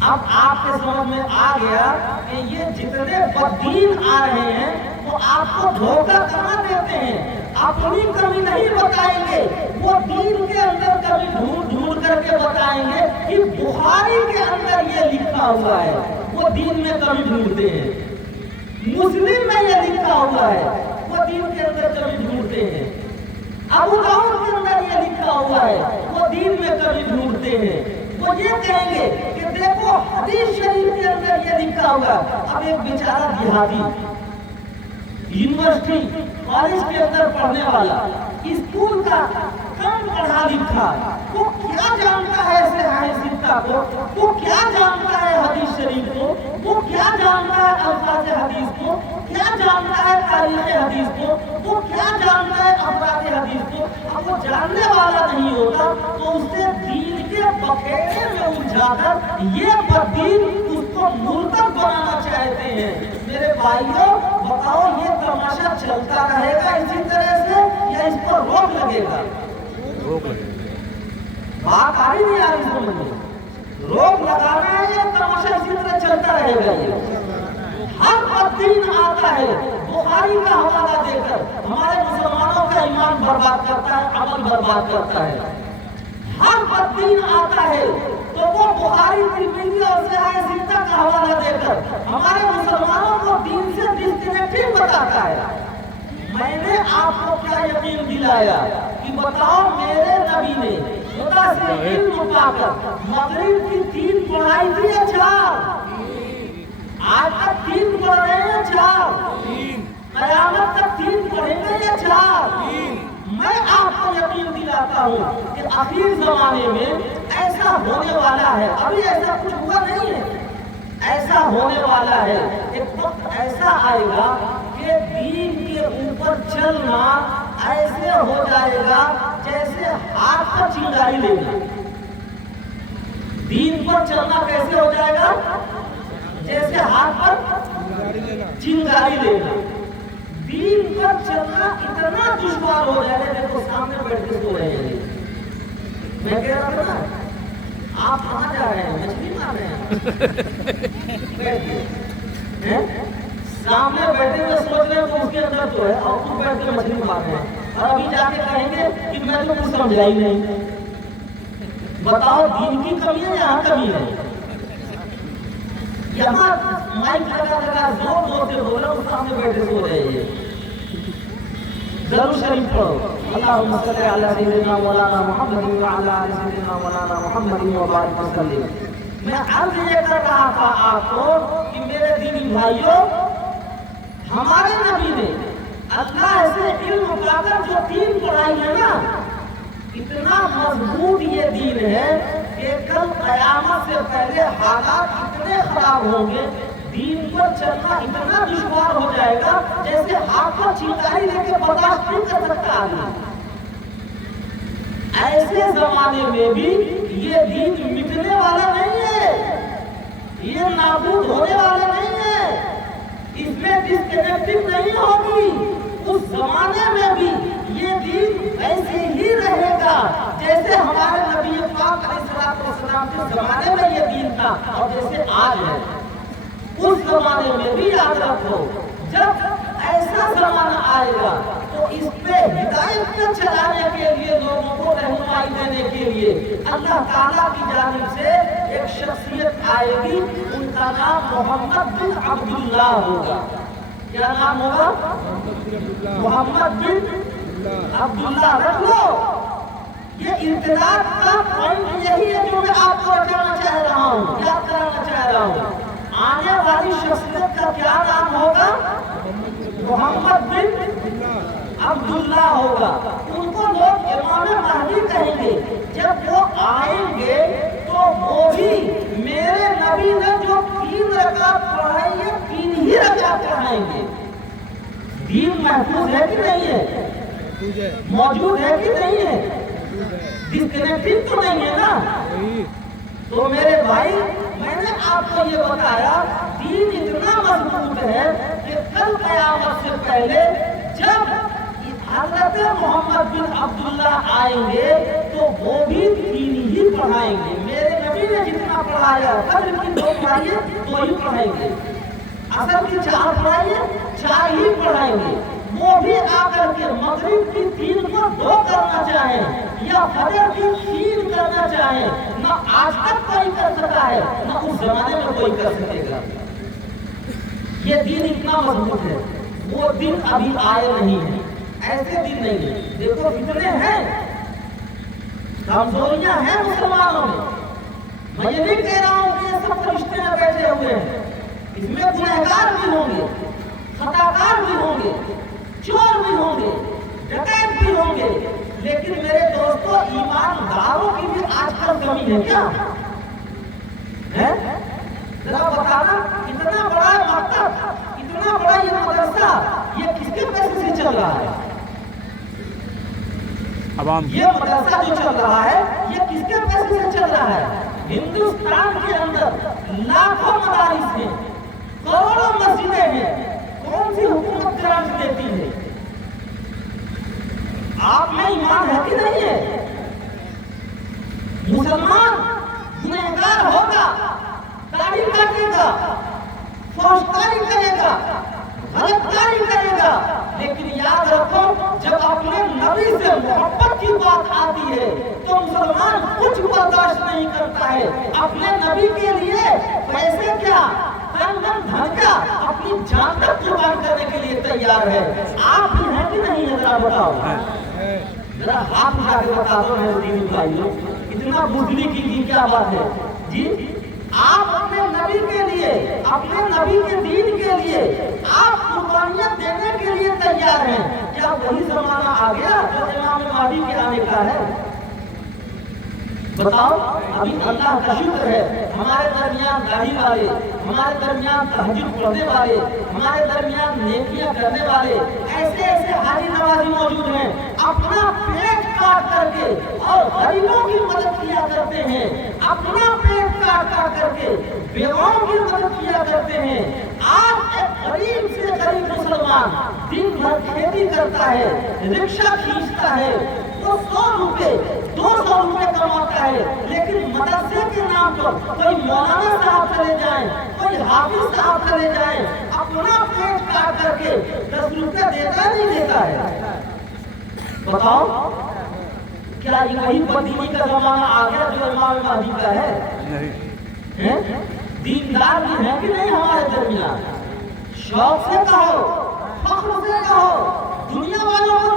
اب آپ کے سمجھ میں آ گیا کہ یہ جتنے بددین آ رہے ہیں وہ آپ کو دھوکہ کہاں دیتے ہیں؟ اپنی کمی نہیں بتائیں گے، وہ دین کے اندر کمی ڈھونڈ ڈھونڈ کر کے بتائیں گے کہ بخاری کے اندر یہ لکھا ہوا ہے، وہ دین میں کمی ڈھونڈتے ہیں۔ مسلم میں یہ لکھا ہوا ہے، وہ دین کے اندر کمی ڈھونڈتے ہیں۔ ابو داؤد کے اندر یہ لکھا ہوا ہے، وہ دین میں کمی ڈھونڈتے ہیں۔ وہ یہ کہیں گے کہ دیکھو حدیث شریف کے اندر یہ لکھا ہوا۔ اب ایک بیچارہ دیہاتی یونیورسٹی کالج کے اندر پڑھنے والا اسکول کا کم پڑھا لکھا، وہ کیا جانتا ہے صحیح ستہ کو، وہ کیا جانتا ہے حدیث شریف کو، وہ کیا جانتا ہے الفاظ حدیث کو، کیا جانتا ہے تاریخ حدیث کو، وہ کیا جانتا ہے افراد حدیث کو؟ اب وہ جاننے والا نہیں ہوتا تو اسے دین کے بکیرے میں الجھا کر یہ بدین اس کو مرتد بنانا چاہتے ہیں۔ میرے بھائیوں بتاؤ یہ تماشا چلتا رہے گا اسی طرح سے یا اس پر روک لگے گا؟ روک لگے گا۔ بات آ رہی نہیں آ رہی سمجھ میں؟ روک لگانا ہے یا تماشا اسی طرح چلتا رہے گا؟ یہ ہر بدین آتا ہے بخاری کا حوالہ دے کر ہمارے مسلمانوں کا ایمان برباد کرتا ہے، عمل برباد کرتا ہے۔ ہر بدین آتا ہے تو وہ بخاری ترمذی اور صحیح ستہ کا حوالہ دے کر ہمارے مسلمانوں کو دین سے ڈسکنیکٹنگ بتاتا ہے۔ میں نے آپ کو کیا یقین دلایا کہ بتاؤ میرے نبی نے خدا سے علم پا کر مغرب کی 3 پڑھائی تھی یا 4؟ آج تک 3 پڑھ رہے ہیں 4؟ قیامت تک 3 پڑھیں گے یا 4؟ میں آپ کو یقین دلاتا ہوں کہ آخر زمانے میں ایسا ہونے والا ہے، ابھی ایسا کچھ ہوا نہیں ہے، ایسا ہونے والا ہے۔ ایک وقت ایسا آئے گا کہ دین کے اوپر چلنا ایسے ہو جائے گا جیسے ہاتھ پر چنگاری لینا۔ دین پر چلنا کیسے ہو جائے گا؟ جیسے ہاتھ پر چنگاری لینا۔ دین پر چلنا اتنا دشوار ہو جائے گا، دیکھو سامنے بیٹھ کے سو رہے ہیں۔ میں کہہ رہا تھا نا آپ کہاں جا رہے ہیں؟ مچھلی مار رہے ہیں؟ سامنے بیٹھے ہوئے سوچ رہے ہیں تو اس کے اندر تو ہے، اور خود بیٹھ کے مچھلی مار رہے ہیں، اور ابھی جا کے کہیں گے کہ میں تو کچھ سمجھا ہی نہیں۔ بتاؤ دین کی کمی ہے یہاں کمی ہے؟ یہاں مائک لگا لگا زور زور سے بول رہا ہوں، سامنے بیٹھے سو رہے ہیں۔ ضرور شریف پڑھو. اللہم صلی علی سیدنا مولانا محمد وعلی آل سیدنا مولانا محمد وبارک وسلم. میں عرض یہ کر رہا تھا آپ کو کہ میرے دینی بھائیوں، ہمارے نبی نے اللہ سے علم پا کر جو دین پڑھائی ہے نا، اتنا مضبوط یہ دین ہے کہ کل قیامت سے پہلے حالات اتنے خراب ہوں گے، دین پر چلنا اتنا دشوار ہو جائے گا جیسے ہاتھ پر چنگاری لے کے برداشت نہیں کر سکتا آدمی. ایسے زمانے میں بھی یہ دین مٹنے والا نہیں ہے، یہ نابود ہونے والا نہیں ہے، اس میں ڈسکنیکٹنگ نہیں ہوگی. اس زمانے میں بھی یہ دین ایسے ہی رہے گا جیسے ہمارے نبی پاک علیہ السلام کے زمانے میں یہ دین تھا اور جیسے آج ہے. اس زمانے میں بھی یاد رکھو، جب ایسا زمانہ آئے گا تو اس پہ ہدایت پہ چلانے کے لیے، لوگوں کو رہنمائی دینے کے لیے اللہ تعالیٰ کی جانب سے ایک شخصیت آئے گی، ان کا نام محمد بن عبداللہ ہوگا. کیا نام ہوگا؟ محمد بن عبداللہ. رکھ لو، یہ ارتداد کا پوائنٹ یہی ہے جو میں آپ کو بتانا چاہ رہا ہوں، یاد کرانا چاہ رہا ہوں. آنے والی شخصیت کا کیا نام ہوگا؟ محمد بن عبداللہ ہوگا. ان کو لوگ امام مہدی کہیں گے. جب وہ آئیں گے تو وہ بھی میرے نبی نے جو 3 رکعت پڑھائی ہے 3 ہی رکعت پڑھائیں گے. دین محفوظ ہے کہ نہیں ہے؟ موجود ہے کہ نہیں ہے؟ ڈسکنیکٹنگ تو نہیں ہے نا؟ تو میرے بھائی، میں نے آپ کو یہ بتایا دین اتنا مضبوط ہے کہ کل قیامت سے پہلے جب حضرت محمد بن عبداللہ آئیں گے تو وہ بھی 3 ہی پڑھائیں گے. میرے نبی نے جتنا پڑھایا کل کی 2 پڑھائیے 2 ہی پڑھائیں گے. اصل کی 4 پڑھائیے 4 ہی پڑھائیں گے. وہ بھی آ کر کے مغرب کی 3 کو 2 کرنا چاہیں یا فجر کی 3 کرنا چاہیں، نہ آج تک کوئی کر سکتا ہے نہ اس زمانے میں کوئی کر سکے گا. یہ دین اتنا مضبوط ہے. وہ دن ابھی آئے نہیں ہے، ایسے دن نہیں ہے. دیکھو کتنے ہیں، کمزوریاں ہیں مسلمانوں میں. میں یہ نہیں کہہ رہا ہوں کہ یہ سب فرشتے میں بیٹھے ہوئے ہیں. اس میں گنہگار بھی ہوں گے، خطاکار بھی ہوں گے، چور بھی ہوں گے، ڈکیت بھی ہوں گے. لیکن میرے دوستو، ایمانداروں کی بھی آج کل کمی ہے کیا؟ ہے؟ ذرا بتانا، اتنا بڑا مکتب، اتنا بڑا یہ مدرسہ، یہ کس کے پیسے سے چل رہا ہے؟ یہ مدرسہ جو چل رہا ہے یہ کس کے پیسے سے چل رہا ہے؟ ہندوستان کے اندر لاکھوں مدارس ہیں، کروڑوں مسجدیں ہیں. کون سی حکومت گرانٹ دیتی ہے؟ آپ میں ایمان ہے کہ نہیں ہے؟ مسلمان گنہگار ہوگا، داڑھی کاٹے گا، فحشکاری کرے گا، غلط کاری کرے گا، لیکن یاد رکھو جب اپنے نبی سے محبت کی بات آتی ہے تو مسلمان کچھ برداشت نہیں کرتا ہے. اپنے نبی کے لیے پیسے کیا، دھن کیا، اپنی جان تک قربان کرنے کے لیے تیار ہے. آپ بھی ہیں کہ نہیں ہے؟ ذرا بتاؤ، ذرا ہاتھ اٹھا کے بتا دو میرے دینی بھائیوں، اتنا بزدلی کی کیا بات ہے جی؟ آپ اپنے نبی کے لیے، اپنے نبی کے دین کے لیے آپ قربانیاں دینے کے لیے تیار ہیں. کیا وہی زمانہ آ گیا جو امام مہدی کے آنے کا ہے؟ بتاؤ. ابھی اللہ کا شکر ہے ہمارے درمیان داڑھی والے، ہمارے درمیان تہجد پڑھنے والے، ہمارے درمیان نیکیاں کرنے والے ایسے ایسے حاجی نوازی موجود ہیں. اپنا پیٹ کاٹ کر کے اور غریبوں کی مدد کیا کرتے ہیں، اپنا پیٹ کاٹ کر کے بیواؤں کی مدد کیا کرتے ہیں. آج ایک غریب سے غریب مسلمان دن بھر کھیتی کرتا ہے، رکشہ کھینچتا ہے، وہ 100 روپے 200 روپے کماتا ہے، لیکن مدرسے کے نام پر کوئی مولانا صاحب چلے جائیں، کوئی حافظ صاحب چلے جائیں، اپنا پیٹ کاٹ کر کے 10 روپے دیتا نہیں دیتا ہے. بتاؤ کیا یہ وہی بدینی کا زمانہ آ گیا جو امام مہدی کا ہے؟ دیندار بھی ہے کہ نہیں ہمارے درمیان؟ شوق سے کہو، فخر سے کہو، دنیا والوں کو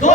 2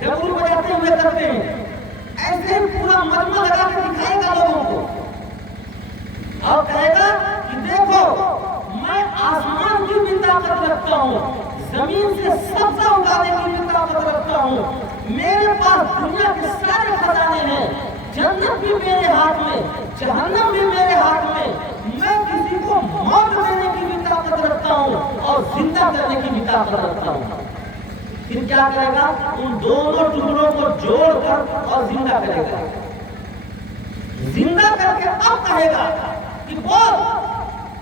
ڈبل بجاتے ہوئے کرتے ہیں، ایسے پورا مجمع لگا کے دکھائے گا لوگوں کو اور کہے گا کہ دیکھو میں آسمان کی بھی طاقت رکھتا ہوں، زمین سے سبزہ اگانے کی بھی طاقت رکھتا ہوں، میرے پاس دنیا کے سارے خزانے ہیں، جنت بھی میرے ہاتھ میں، جہنم بھی میرے ہاتھ میں، میں کسی کو موت دینے کی بھی طاقت رکھتا ہوں اور زندہ کرنے کی بھی طاقت رکھتا ہوں۔ پھر کیا کرے گا؟ ان دونوں ٹکڑوں کو جوڑ کر اور زندہ کرے گا، زندہ کر کے اب کہے گا کہ بول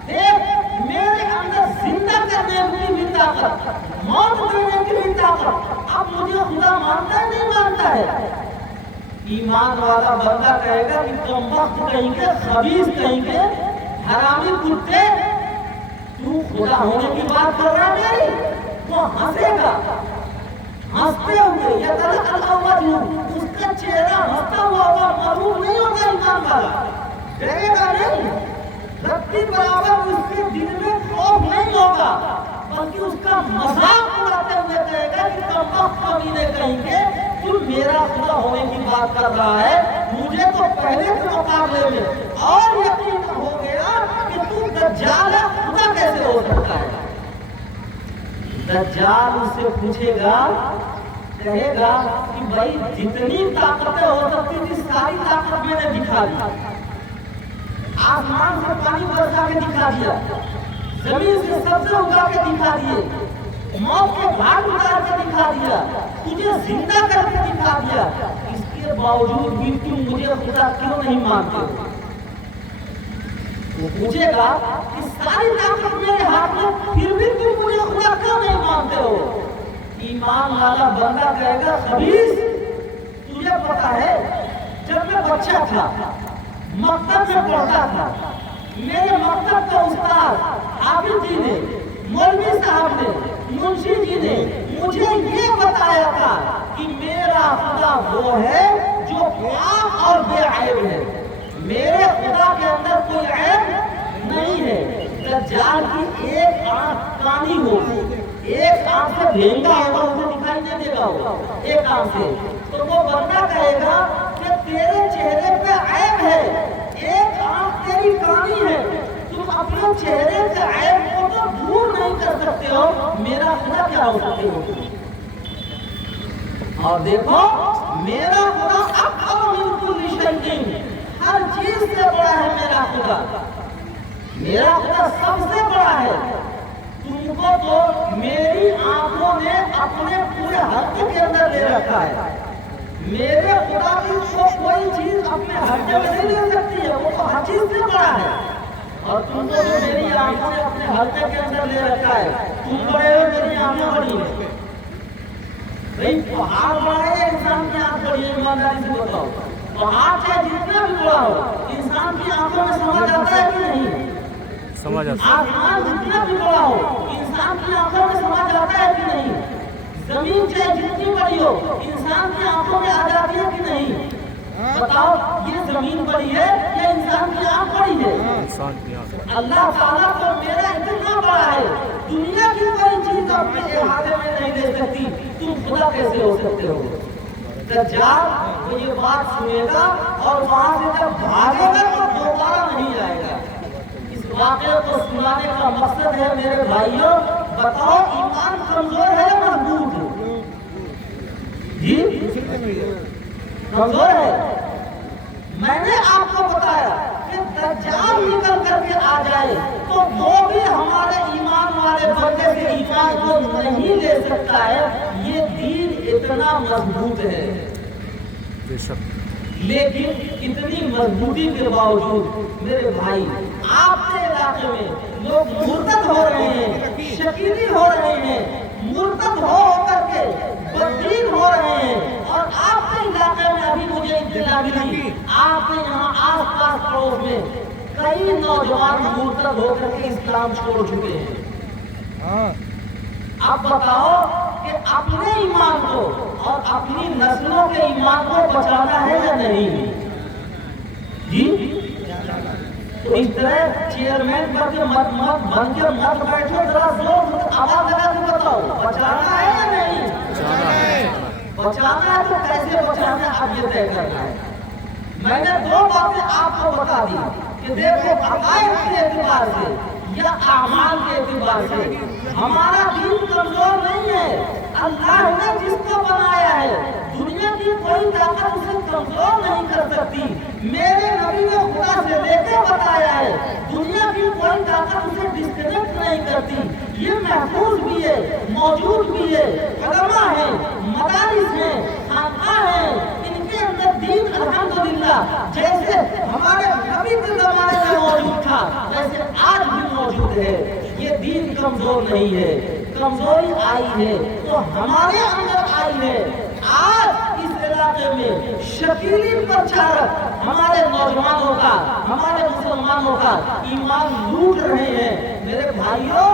دیکھ میرے اندر زندہ کرنے کی بھی طاقت، موت دینے کی بھی طاقت، اب مجھے خدا مانتا ہے نہیں مانتا ہے؟ ایمان والا بندہ کہے گا کہ تم وقت کہیں گے، خبیث کہیں گے، حرامی کتے، تو خدا ہونے کی بات کر رہا ہے میری؟ وہ ہنسے گا، ہنستے ہوئے یا اس کا چہرہ ہنستا ہوا ہوگا، معلوم نہیں ہوگا ایمان والا، ڈرے گا نہیں، رتی برابر اس کے دل میں خوف نہیں ہوگا، بلکہ اس کا مذاق اڑاتے ہوئے کہے گا کہ تم وقت کمینے کہیں گے، تو میرا خدا ہونے کی بات کر رہا ہے، مجھے تو پہلے کے مقابلے میں اور یقین ہو گیا کہ تو دجال ہے، خدا کیسے ہو سکتا ہے؟ دجال اس سے پوچھے گا، کہے گا کہ بھائی جتنی طاقتیں ہو سکتی تھی ساری طاقت میں نے دکھا دی، آسمان سے پانی برسا کے دکھا دیا، زمین سے سبزہ اگا کے دکھا دیے، موت کے گھاٹ اتار کے دکھا دیا، تجھے زندہ کر کے دکھا دیا، اس کے باوجود بھی تم مجھے خدا کیوں نہیں مانتے؟ وہ پوچھے گا کہ ساری طاقت میرے ہاتھ میں، پھر بھی تم مجھے خدا کیوں نہیں مانتے ہو؟ ایمان والا بندہ کہے گا خبیث تجھے پتا ہے جب میں بچہ تھا مکتب میں پڑھتا تھا، میرے مکتب کا استاد حافظ جی نے، مولوی صاحب نے، منشی جی نے مجھے یہ بتایا تھا کہ میرا خدا وہ ہے جو پاک اور بے عیب ہے، میرے خدا کے اندر کوئی عیب نہیں ہے۔ دجال کی ایک آنکھ کانی ہوگی، ایک آنکھ سے بھینگا ہوگا، اسے دکھائی نہیں دے گا، ایک آنکھ سے، تو وہ بندہ کہے گا کہ تیرے چہرے پہ عیب ہے، ایک آنکھ تیری کانی ہے، تم اپنے چہرے کے عیب کو تو دور نہیں کر سکتے ہو، میرا خدا کیا ہو سکتے ہو؟ اور دیکھو میرا خدا اکبر من کل شیء، ہر چیز سے بڑا ہے میرا خدا، میرا خدا سب سے بڑا ہے۔ تم کو تو میری آنکھوں نے اپنے پورے حلقے کے اندر لے رکھا ہے، میرے خدا کی کوئی چیز اپنے حلقے میں نہیں لے سکتی ہے، وہ تو ہر چیز سے بڑا ہے، اور تم کو جو میری آنکھوں نے اپنے حلقے کے اندر لے رکھا ہے، تم بڑے ہو، میری آنکھیں بڑی ہیں، بھئی پہاڑ بڑا ہے، انسان کی آنکھ بڑی ہے، ایمانداری سے بتاؤ، پہاڑ چاہے جتنا بھی بڑا ہو، انسان کی آنکھوں میں سمجھ آتا ہے کہ نہیں؟ سمجھ آتا ہے۔ آسمان جتنا بھی بڑا ہو، انسان کی آنکھوں میں سمجھ آتا ہے کہ نہیں؟ زمین چاہے جتنی بڑی ہو، انسان کی آنکھوں میں آ جاتی ہے کہ نہیں؟ بتاؤ یہ زمین بڑی ہے یا انسان کی آنکھ بڑی ہے؟ انسان کی آنکھ۔ اللہ تعالیٰ کو میرا اتنا بڑا ہے، دنیا کی کوئی چیز اپنے احاطے میں نہیں لے سکتی، تم خدا کیسے ہو سکتے ہو؟ دجال وہ یہ بات سنے گا اور وہاں سے جب بھاگے گا تو دوبارہ نہیں آئے گا۔ اس واقعے کو سنانے کا مقصد ہے میرے بھائیوں، بتاؤ ایمان کمزور ہے یا مضبوط ہے؟ جی کمزور ہے۔ میں نے آپ کو بتایا کہ دجال نکل کر کے آ جائے تو وہ بھی ہمارے ایمان والے بندے سے ایمان کو نہیں لے سکتا ہے، یہ دین اتنا مضبوط ہے۔ بے شک۔ لیکن اتنی مضبوطی کے باوجود میرے بھائی آپ کے علاقے میں لوگ مرتد ہو رہے ہیں، شکیلی ہو رہے ہیں، مرتد ہو کر کے بددین ہو رہے ہیں، اور آپ کے علاقے میں ابھی مجھے اطلاع ملی آپ کے یہاں آس پاس پڑوس میں کئی نوجوان مرتد ہو کر کے اسلام چھوڑ چکے ہیں۔ اب بتاؤ کہ اپنے ایمان کو اور اپنی نسلوں کے ایمان کو بچانا ہے یا نہیں؟ جی تو اس طرح چیئرمین بن کے مت بیٹھو، ذرا زور آواز لگا کے بتاؤ، بچانا ہے یا نہیں؟ بچانا ہے تو کیسے بچانا ہے اب یہ طے کرنا ہے. میں نے دو باتیں آپ کو بتا دی کہ دیکھو عقائد کے اعتبار سے یا اعمال کے اعتبار سے ہمارا دین کمزور نہیں ہے. اللہ نے جس کو بنایا ہے دنیا کی کوئی طاقت اسے کمزور نہیں کر سکتی. میرے نبی نے خدا سے لے کے بتایا ہے دنیا کی کوئی طاقت اسے ڈسکنیکٹ نہیں کرتی. یہ محفوظ بھی ہے, موجود بھی ہے. علماء ہیں, مدارس ہیں, خانقاہ ہیں, ان کے اندر دین الحمدللہ جیسے ہمارے نبی کے زمانے میں موجود تھا ویسے آج بھی موجود ہے. یہ دین کمزور نہیں ہے. کمزوری آئی ہے تو ہمارے اندر آئی ہے. آج اس علاقے میں شکیلی پرچارک ہمارے نوجوانوں کا, ہمارے مسلمانوں کا ایمان لوٹ رہے ہیں. میرے بھائیوں,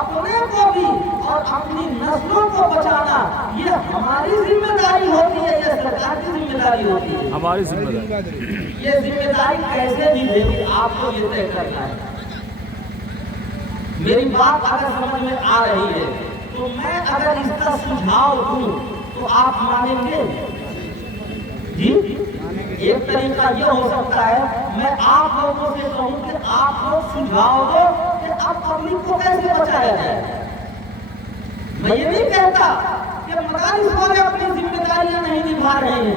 اپنے کو بھی اور اپنی نسلوں کو بچانا یہ ہماری ذمہ داری ہوتی ہے, یہ سرکار کی ذمہ داری ہوتی ہے. ہماری ذمہ داری. یہ ذمہ داری کیسے دی گئی کہ آپ کو یہ طے کرنا ہے. میری بات اگر سمجھ میں آ رہی ہے تو میں اگر اس کا سجھاؤ دوں تو آپ مانیں گے؟ جی, ایک طریقہ یہ ہو سکتا ہے میں آپ لوگوں سے کہوں کہ آپ لوگ سجھاؤ دو کہ اب پبلک کو کیسے بچایا جائے. میں یہ نہیں کہتا کہ مدارس والے اپنی ذمہ داریاں نہیں نبھا رہے ہیں.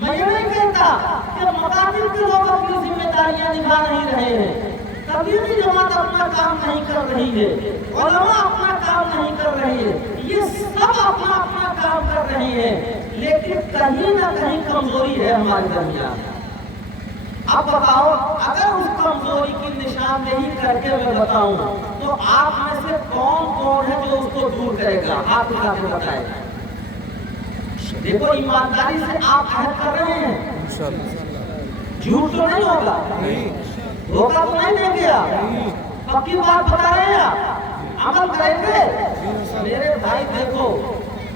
میں یہ نہیں کہتا کہ مکاتب کے لوگ اپنی ذمہ داریاں نبھا نہیں رہے ہیں. تبلیغی جماعت اپنا کام نہیں کر رہی ہے, علماء اپنا کام نہیں کر رہے ہیں, یہ سب اپنا اپنا کام کر رہے ہیں. لیکن کہیں نہ کہیں کمزوری ہے ہمارے درمیان. اب بتاؤ, اگر اس کمزوری کی نشاندہی کر کے میں بتاؤں تو آپ میں سے کون کون ہے جو اس کو دور کرے گا؟ ہاتھ اٹھا کے بتائے. دیکھو, ایمانداری سے آپ عہد کر رہے ہیں, جھوٹ تو نہیں ہوگا, دھوکہ تو نہیں دیں گے, آپ پکی بات بتا رہے ہیں, عمل کریں گے. میرے بھائی دیکھو,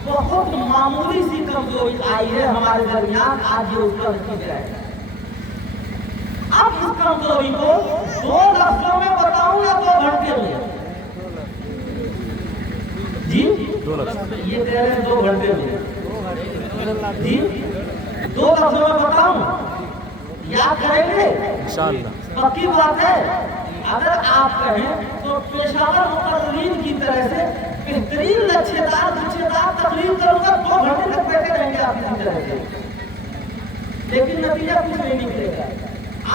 بہت معمولی سی کمزوری آئی ہے ہمارے درمیان, آج یہ اس کا نتیجہ ہے. اب اس کمزوری کو دو لفظوں میں بتاؤں یا 2 گھنٹے میں؟ جی, 2 لفظ. یہ کہہ رہے ہیں 2 گھنٹے میں. جی, 2 لفظوں میں بتاؤں, یاد کریں گے انشاءاللہ. پکی بات ہے. اگر آپ کہیں تو پیشاور مقررین کی طرح سے بہترین لچھے دار تقریر کروں گا, 2 گھنٹے تک بیٹھے رہیں گے آپ کی طرح سے, لیکن نتیجہ کچھ نہیں نکلے گا.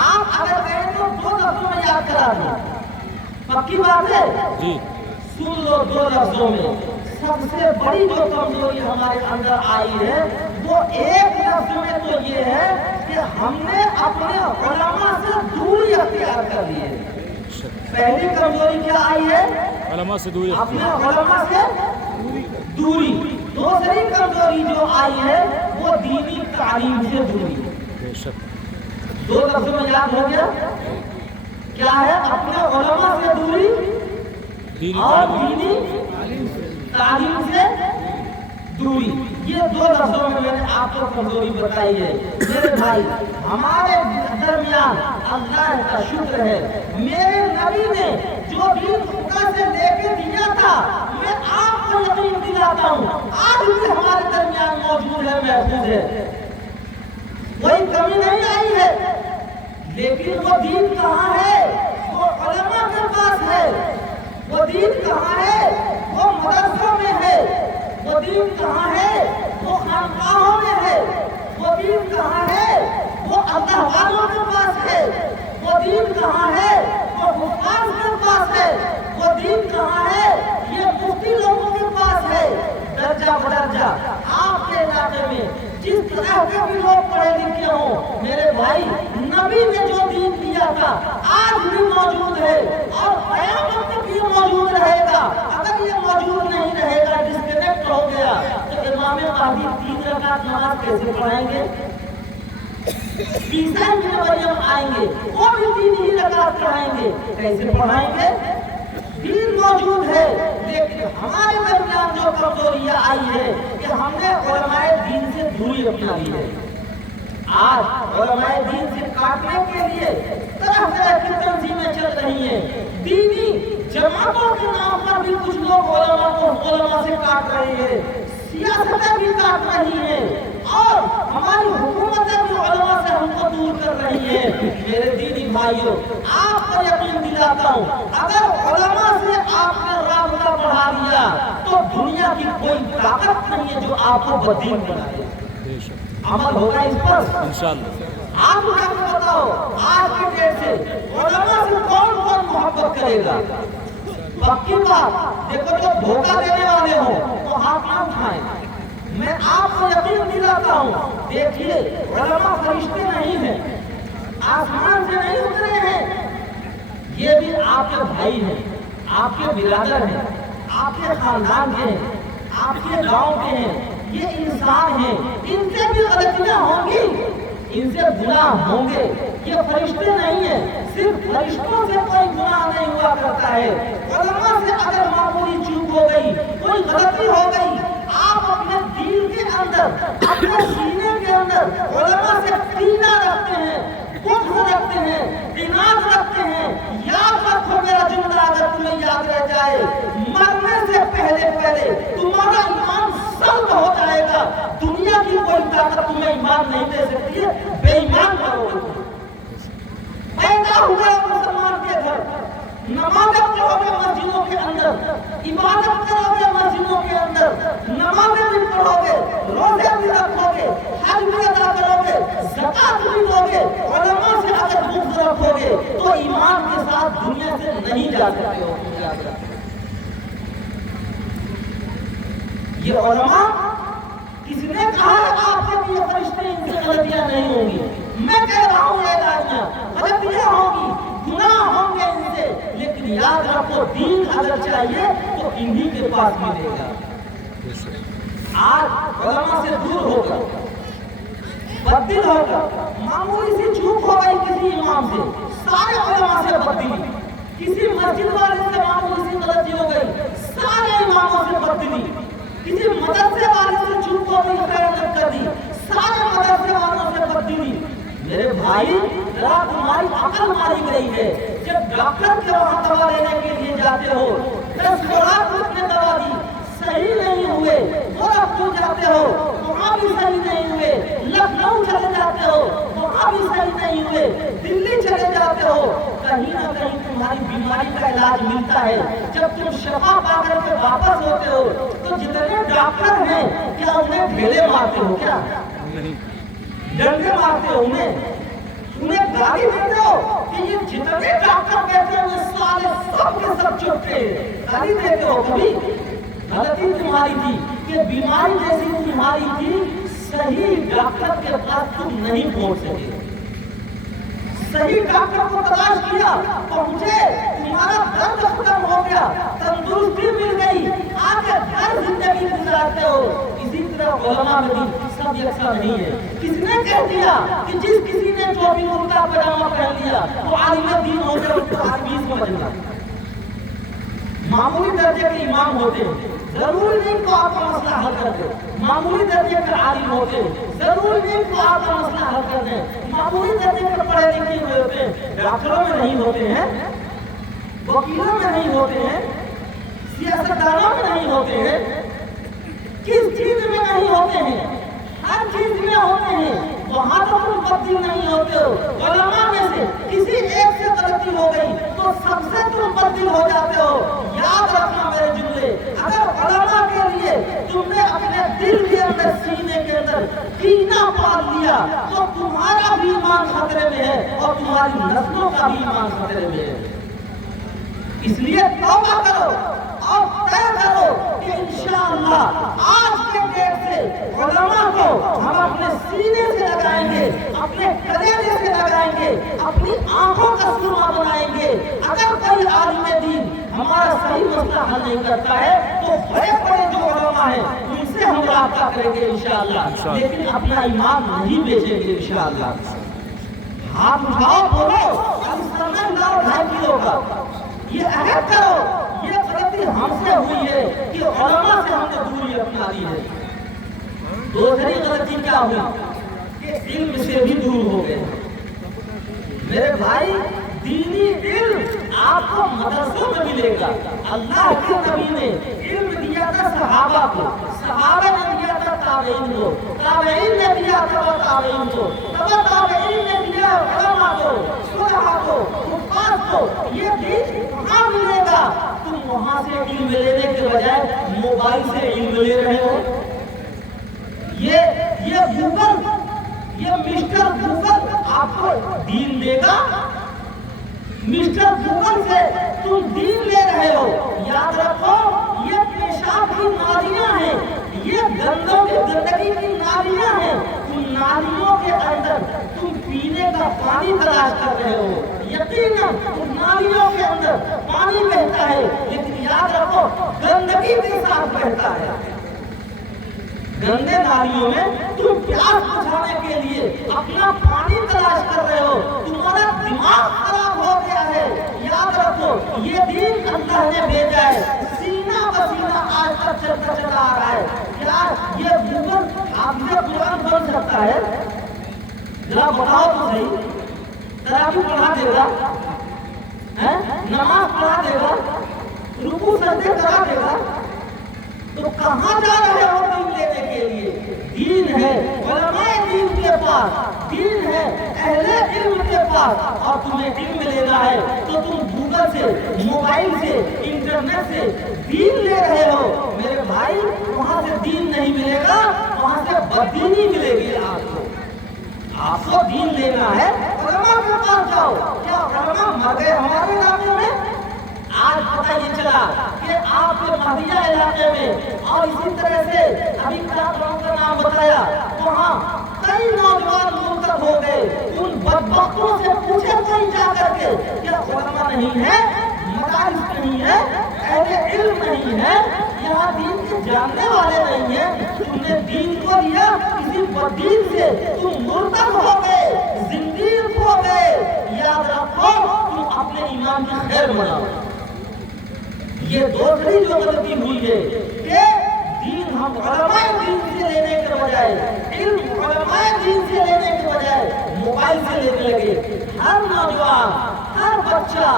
آپ اگر کہیں تو 2 لفظوں میں یاد کرا دیں. پکی بات ہے جی, سن لو 2 لفظوں میں. سب سے بڑی جو کمزوری ہمارے اندر آئی ہے وہ ایک لفظ میں تو یہ ہے کہ ہم نے اپنے علماء سے دوری اختیار کر لی ہے. پہلی کمزوری کیا آئی ہے؟ علماء سے دوری. اپنے علماء سے دوری. دوسری کمزوری جو آئی ہے وہ دینی تعلیم سے دوری. بے شک. 2 لفظوں میں یاد ہو گیا کیا ہے؟ اپنے علماء سے دوری اور دینی تعلیم سے دوری. یہ 2 لفظوں میں نے آپ کو کمزوری بتائی ہے. میرے بھائی, ہمارے درمیان اللہ کا شکر ہے, میرے نبی نے جو دین خدا سے لے کے دیا تھا میں آپ کو یقین دلاتا ہوں آج بھی ہمارے درمیان موجود ہے, محفوظ ہے, کوئی کمی نہیں آئی ہے. لیکن وہ دین کہاں ہے؟ وہ علماء کے پاس ہے. وہ دین کہاں ہے؟ وہ مدرسوں میں ہے. وہ دین کہاں ہے؟ وہ خانقاہوں میں ہے. وہ دین کہاں ہے؟ وہ اللہ والوں کے پاس ہے. وہ دین کہاں ہے؟ وہ حفاظ کے پاس ہے. وہ دین کہاں ہے؟ یہ مفتی لوگوں کے پاس ہے. درجہ بدرجہ آپ کے علاقے میں جس طرح کے بھی لوگ پڑھے لکھے ہوں, میرے بھائی, نبی نے جو دین دیا تھا آج بھی موجود ہے اور قیامت تک یہ موجود رہے گا. اگر یہ موجود نہیں رہے گا, ڈسکنیکٹ ہو گیا, تو امام مہدی 3 رکعت نماز کیسے پڑھائیں گے؟ عیسیٰ ابن مریم آئیں گے, وہ بھی 3 ہی رکعت پڑھائیں گے, کیسے پڑھائیں گے؟ دین موجود ہے, لیکن ہمارے درمیان جو کمزوریاں آئی ہے کہ ہم نے علماء دین سے دوری اپنا لی ہے. آج علماء دین سے کاٹنے کے لیے طرح طرح کی تنظیمیں چل رہی ہیں. دینی جماعتوں کے نام پر بھی کچھ لوگ علماء سے کاٹ رہے ہیں. سیاستیں بھی کاٹ رہی ہیں اور ہماری حکومتیں بھی علماء سے ہم کو دور کر رہی ہیں. میرے دینی بھائیوں، آپ کو یقین دلاتا ہوں اگر علماء سے آپ نے رابطہ بڑھا دیا تو دنیا کی کوئی طاقت نہیں ہے جو آپ کو بدین بنائے. بے شک عمل ہوگا اس پر. انشاءاللہ. آپ مجھے بتاؤ آج کے ڈیٹ سے علماء سے کون کون محبت کرے گا؟ پکی بات، دیکھو جو دھوکہ دینے والے ہوں تو ہاتھ نہ اٹھائیں. میں آپ کو یقین دلاتا ہوں، دیکھیے علماء فرشتے نہیں ہیں، آسمان سے نہیں اترے ہیں. یہ بھی آپ کے بھائی ہیں، آپ کے برادر ہیں، آپ کے خاندان کے ہیں، آپ کے گاؤں کے ہیں. یہ انسان ہیں، ان سے بھی غلطیاں ہوں گی، ان سے گناہ ہوں گے. یہ فرشتے نہیں ہیں، صرف فرشتوں سے کوئی گناہ نہیں ہوا کرتا ہے. علماء سے اگر معمولی چوک ہو گئی، کوئی غلطی ہو گئی، آپ اپنے دل کے اندر، اپنے سینے کے اندر علماء سے کینہ رکھتے ہیں، بغض رکھتے ہیں، عناد رکھتے ہیں. یاد رکھو میرا جملہ اگر تمہیں یاد رہ جائے، مرنے سے پہلے تمہارا ایمان سلب ہو جائے گا. دنیا کی کوئی طاقت تمہیں ایمان نہیں دے سکتی ہے. بے ایمان کرو گے. پیدا ہوئے مسلمان کے گھر، نمازیں پڑھو گے مسجدوں کے اندر، عبادت کرو گے مسجدوں کے اندر، نمازیں بھی پڑھو گے، روزے بھی رکھو گے، حج بھی ادا کرو گے، زکات بھی دو گے. علماء سے اگر بغض رکھو گے تو ایمان کے ساتھ دنیا سے نہیں جا سکتے ہو. یہ علماء کس نے کہا ہے آپ سے کہ یہ فرشتے ان سے غلطیاں نہیں ہوں گی؟ میں کہہ رہا ہوں اعلانیہ غلطیاں ہوں گی، گناہ ہوں گے ان سے، لیکن یاد رکھو دین اگر چاہیے تو انہی کے پاس ملے گا. آج علماء سے دور ہوگا، بددل ہوگا، معمولی سی چوک ہو گئی کسی امام سے، سارے علماء سے بددلی. کسی مسجد والے سے معمولی سی غلطی ہو گئی، سارے اماموں سے بددلی. کسی مدرسے والے سے چوک ہو گئی، خیانت کر دی، سارے مدرسے والوں سے بددلی. میرے بھائی ذرا تمہاری عقل ماری گئی ہے. جب ڈاکٹر کے وہاں دوا لینے کے لیے جاتے ہو، 10 خوراک اس نے دوا دی، صحیح نہیں ہوئے، گورکھپور جاتے ہو وہاں بھی صحیح نہیں ہوئے، لکھنؤ چلے جاتے ہو وہاں بھی صحیح نہیں ہوئے، دلی چلے جاتے ہو، کہیں نہ کہیں تمہاری بیماری کا علاج ملتا ہے. جب تم شفا پا کر کے واپس ہوتے ہو تو جتنے ڈاکٹر ہیں کیا انہیں ڈھیلے مارتے ہو؟ کیا ڈنڈے مارتے ہو؟ انہیں گالی دیتے ہو کہ یہ جتنے ڈاکٹر کہتے ہیں وہ سارے سب کے سب چپ تھے؟ گالی دیتے ہو؟ کبھی غلطی تمہاری تھی کہ بیماری جیسی تمہاری تھی، صحیح ڈاکٹر کے پاس تم نہیں پہنچ سکے. صحیح ڈاکٹر کو تلاش کیا، پہنچے، تمہارا درد ختم ہو گیا، تندرستی مل گئی، آگے گھر زندگی گزارتے ہو. اسی طرح علماء میں بھی سب یکساں نہیں ہے. کس نے کہہ دیا کہ جس کسی نے جو بھی کرتا پاجامہ پہن لیا تو عالم دین ہو گیا، اس کو حدیث سمجھنا؟ معمولی درجے کے امام ہوتے ہیں، ضروری نہیں کہ آپ کا مسئلہ حل کر دیں. معمولی درجے کے عالم ہوتے ہیں، ضروری نہیں کہ آپ کا مسئلہ حل کر دیں. معمولی درجے کے پڑھے لکھے ہوئے ہوتے ہیں، ڈاکٹروں میں نہیں ہوتے ہیں، وکیلوں میں نہیں ہوتے ہیں، سیاستدانوں میں نہیں ہوتے ہیں. کس چیز میں نہیں ہوتے ہیں؟ ہر چیز میں ہوتے ہیں. وہاں تو تم بددل نہیں ہوتے ہو. علماء میں سے کسی ایک سے غلطی ہو گئی تو سب سے تم بددل ہو جاتے ہو. یاد رکھنا میرے جملے، اگر علماء کے لیے تم نے اپنے دل کے اندر، سینے کے اندر کینہ پال لیا تو تمہارا بھی ایمان خطرے میں ہے اور تمہاری نسلوں کا بھی ایمان خطرے میں ہے. اس لیے توبہ کرو اور طے کرو کہ انشاءاللہ آج کے ڈیٹ سے علماء کو ہم اپنے سینے سے لگائیں گے، اپنے کلیجے سے لگائیں گے، اپنی آنکھوں کا سرما بنائیں گے. اگر کوئی عالم دین ہمارا صحیح مسئلہ حل نہیں کرتا ہے تو بڑے بڑے جو علماء ہیں ان سے ہم رابطہ کریں گے انشاءاللہ، لیکن اپنا ایمان نہیں بیچیں گے انشاءاللہ. ہاتھ اٹھاؤ، بولو سمجھ لاؤ 2.5 کلو کا. یہ عہد کرو، یہ غلطی ہم سے ہوئی ہے کہ علماء سے ہم نے دوری اپنا دی ہے. دوسری غلطی کیا ہوئی کہ علم سے بھی دور ہو گئے. میرے بھائی دینی علم آپ کو مدرسوں میں ملے گا. اللہ کے نبی نے علم دیا تھا صحابہ کو, صحابہ نے دیا تھا تابعین کو, تابعین نے دیا تبع تابعین کو, تبع تابعین نے دیا علماء کو, صلحاء کو, حفاظ کو. یہ دین کہاں ملے گا؟ تم وہاں سے علم لینے کے بجائے موبائل سے علم لے رہے ہو. یہ گوگل, یہ مسٹر گوگل آپ کو دین دے گا؟ مسٹر گوگل سے تم دین لے رہے ہو. یاد رکھو یہ پیشاب کی نالیاں ہیں, یہ گندوں کی گندگی کی نالیاں ہیں. ان نالیوں کے اندر تم پینے کا پانی تلاش کر رہے ہو. یقیناً ان نالیوں کے اندر پانی بہتا ہے, لیکن یاد رکھو گندگی کے ساتھ بہتا ہے. گندے نالیوں میں تم پیاس بجھانے کے لیے اپنا پانی تلاش کر رہے ہو. تمہارا دماغ خراب ہو گیا ہے. یاد رکھو یہ دین اللہ نے بھیجا ہے, سینہ بسینہ آج تک چلتا چلا آ رہا ہے. کیا یہ گوگل حافظ قرآن بن سکتا ہے؟ ذرا بتاؤ تو صحیح. تراویح پڑھا دے گا, نماز پڑھا دے گا, رکوع سجدے کرا دے گا. تو کہاں جا رہے ہو دین لینے کے لیے؟ دین ہے علماء دین کے پاس, دین ہے اہل علم کے پاس. اور تمہیں علم لینا ہے تو تم گوگل سے, موبائل سے, انٹرنیٹ سے دین لے رہے ہو. میرے بھائی وہاں سے دین نہیں ملے گا, وہاں سے بددینی ملے گی. آپ کو دین لینا ہے علماء کے پاس جاؤ. کیا علماء مر گئے ہمارے علاقے میں؟ آج پتہ یہ چلا کہ آپ کے مہدیہ علاقے میں اور اسی طرح سے ابھی کارکنوں کا نام بتایا, وہاں کئی نوجوان مرتد ہو گئے. ان بدبختوں سے پوچھے کوئی جا کر کے کیا علماء نہیں ہے, مدارس نہیں ہے, اہل علم نہیں ہے, یہاں دین کے جاننے والے نہیں ہیں؟ تم نے دین کو لیا کسی بدین سے, تم مرتد ہو گئے, زندیق ہو گئے. یاد رکھو تم اپنے ایمان کی خیر مناؤ. یہ دوسری جو غلطی ہوئی ہے کہ دین ہم علماء دین سے لینے کے بجائے, علم علماء دین سے لینے کے بجائے موبائل سے لینے لگے. ہر نوجوان, ہر بچہ,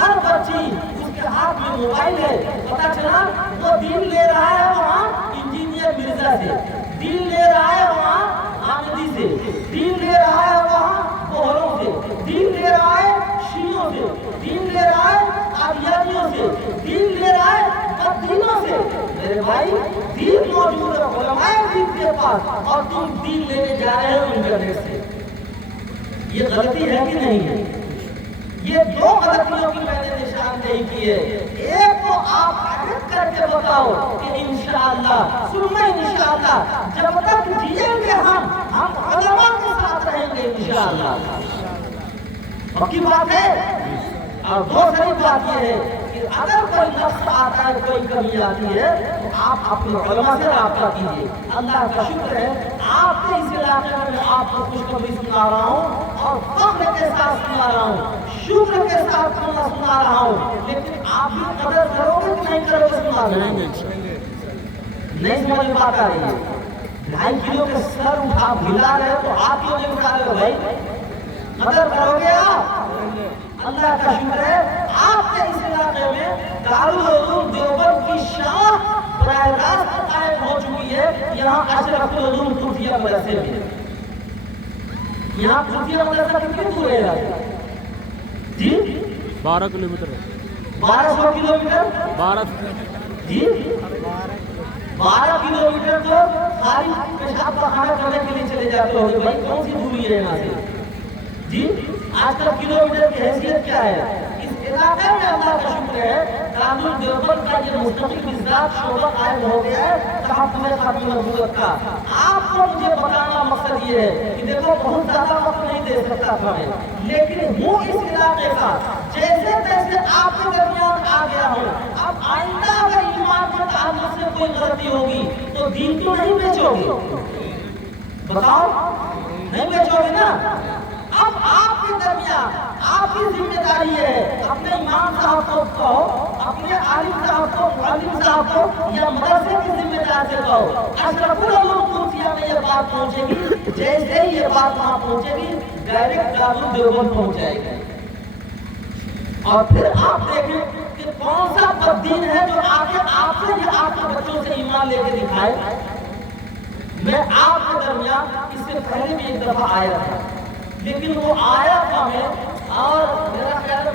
ہر بچی اس کے ہاتھ میں موبائل ہے. پتہ چلا وہ دین لے رہا ہے وہاں انجینئر مرزا سے, دین لے رہا ہے وہاں آمدی سے, دین لے رہا ہے وہاں بہروں سے, دین لے رہا ہے شیعوں سے, دین لے رہا ہے قادیانیوں سے, دین لے رہا ہے بددینوں سے. میرے بھائی دین موجود ہے علماء دین کے پاس, اور تم دین لینے جا رہے ہو انٹرنیٹ سے. یہ غلطی ہے کہ نہیں ہے؟ یہ دو غلطیوں کی میں نے نشاندہی کی ہے. ایک تو آپ عہد کر کے بتاؤ کہ انشاءاللہ ثم انشاءاللہ جب تک جیئیں گے ہم علماء کے ساتھ رہیں گے انشاءاللہ. پکی بات ہے. اور دوسری بات یہ ہے کہ اگر کوئی نقص آتا ہے, کوئی کمی آتی ہے, تو آپ اپنے علماء سے رابطہ کیجیے. اللہ کا شکر ہے آپ کے اس علاقے میں آپ کو خوشخبری سنا رہا ہوں اور فخر کے ساتھ سنا رہا ہوں, شکر کے ساتھ سنا رہا ہوں. لیکن آپ بھی قدر کرو گے کہ نہیں کرو گے؟ سنا دیں نہیں سمجھ میں بات آ رہی ہے. 2.5 کلو کے سر اٹھا ہلا رہے تو آپ کیوں نہیں اٹھا رہے ہو بھائی؟ قدر کرو گے آپ؟ اللہ کا شکر ہے آپ کے اس علاقے میں دارالعلوم دیوبند کی شاخ براہ راست قائم ہو چکی ہے. یہاں اشرف العلوم خفیہ مدرسے میں, یہاں خفیہ مدرسہ کتنے دور ہے جی؟ 12 کلومیٹر. 1200 کلومیٹر. 12 جی 12 کلومیٹر تو خالی پیشاب پخانہ کرنے کے لیے چلے جاتے ہو بھائی, کون سی دوری ہے یہاں سے جی؟ آج کل کلومیٹر کی حیثیت کیا ہے؟ اس علاقے میں اللہ کا شکر ہے دارالعلوم دیوبند کا یہ مستقل مزاج شعبہ قائم ہو گیا ہے تحفظ ختم نبوت کا. آپ کو مجھے بتانا مقصد یہ ہے کہ دیکھو بہت زیادہ وقت نہیں دے سکتا تھا میں, لیکن ہوں اس علاقے کا جیسے تیسے آپ کے درمیان آ گیا ہوں. اب آئندہ اگر ایمان کے تعلق سے کوئی غلطی ہوگی تو دین تو نہیں بیچو گے؟ بتاؤ نہیں بیچو گے نا. اب آپ کے درمیان آپ کی ذمہ داری ہے اپنے امام صاحب کو کہو, اپنے عالم صاحب کو, معلم صاحب کو, یا مدرسے کی ذمہ داری سے کہو. اشرف العلوم خفیہ میں یہ بات پہنچے گی, جیسے ہی یہ بات وہاں پہنچے گی ڈائریکٹ دارالعلوم دیوبند پہنچ جائے گی. اور پھر آپ دیکھیں کہ کون سا بددین ہے جو آگے آپ سے یا آپ کے بچوں سے ایمان لے کے دکھائے. میں آپ کے درمیان اس سے پہلے بھی ایک دفعہ آیا تھا، لیکن وہ آیا تھا میں اور میرا خیال ہے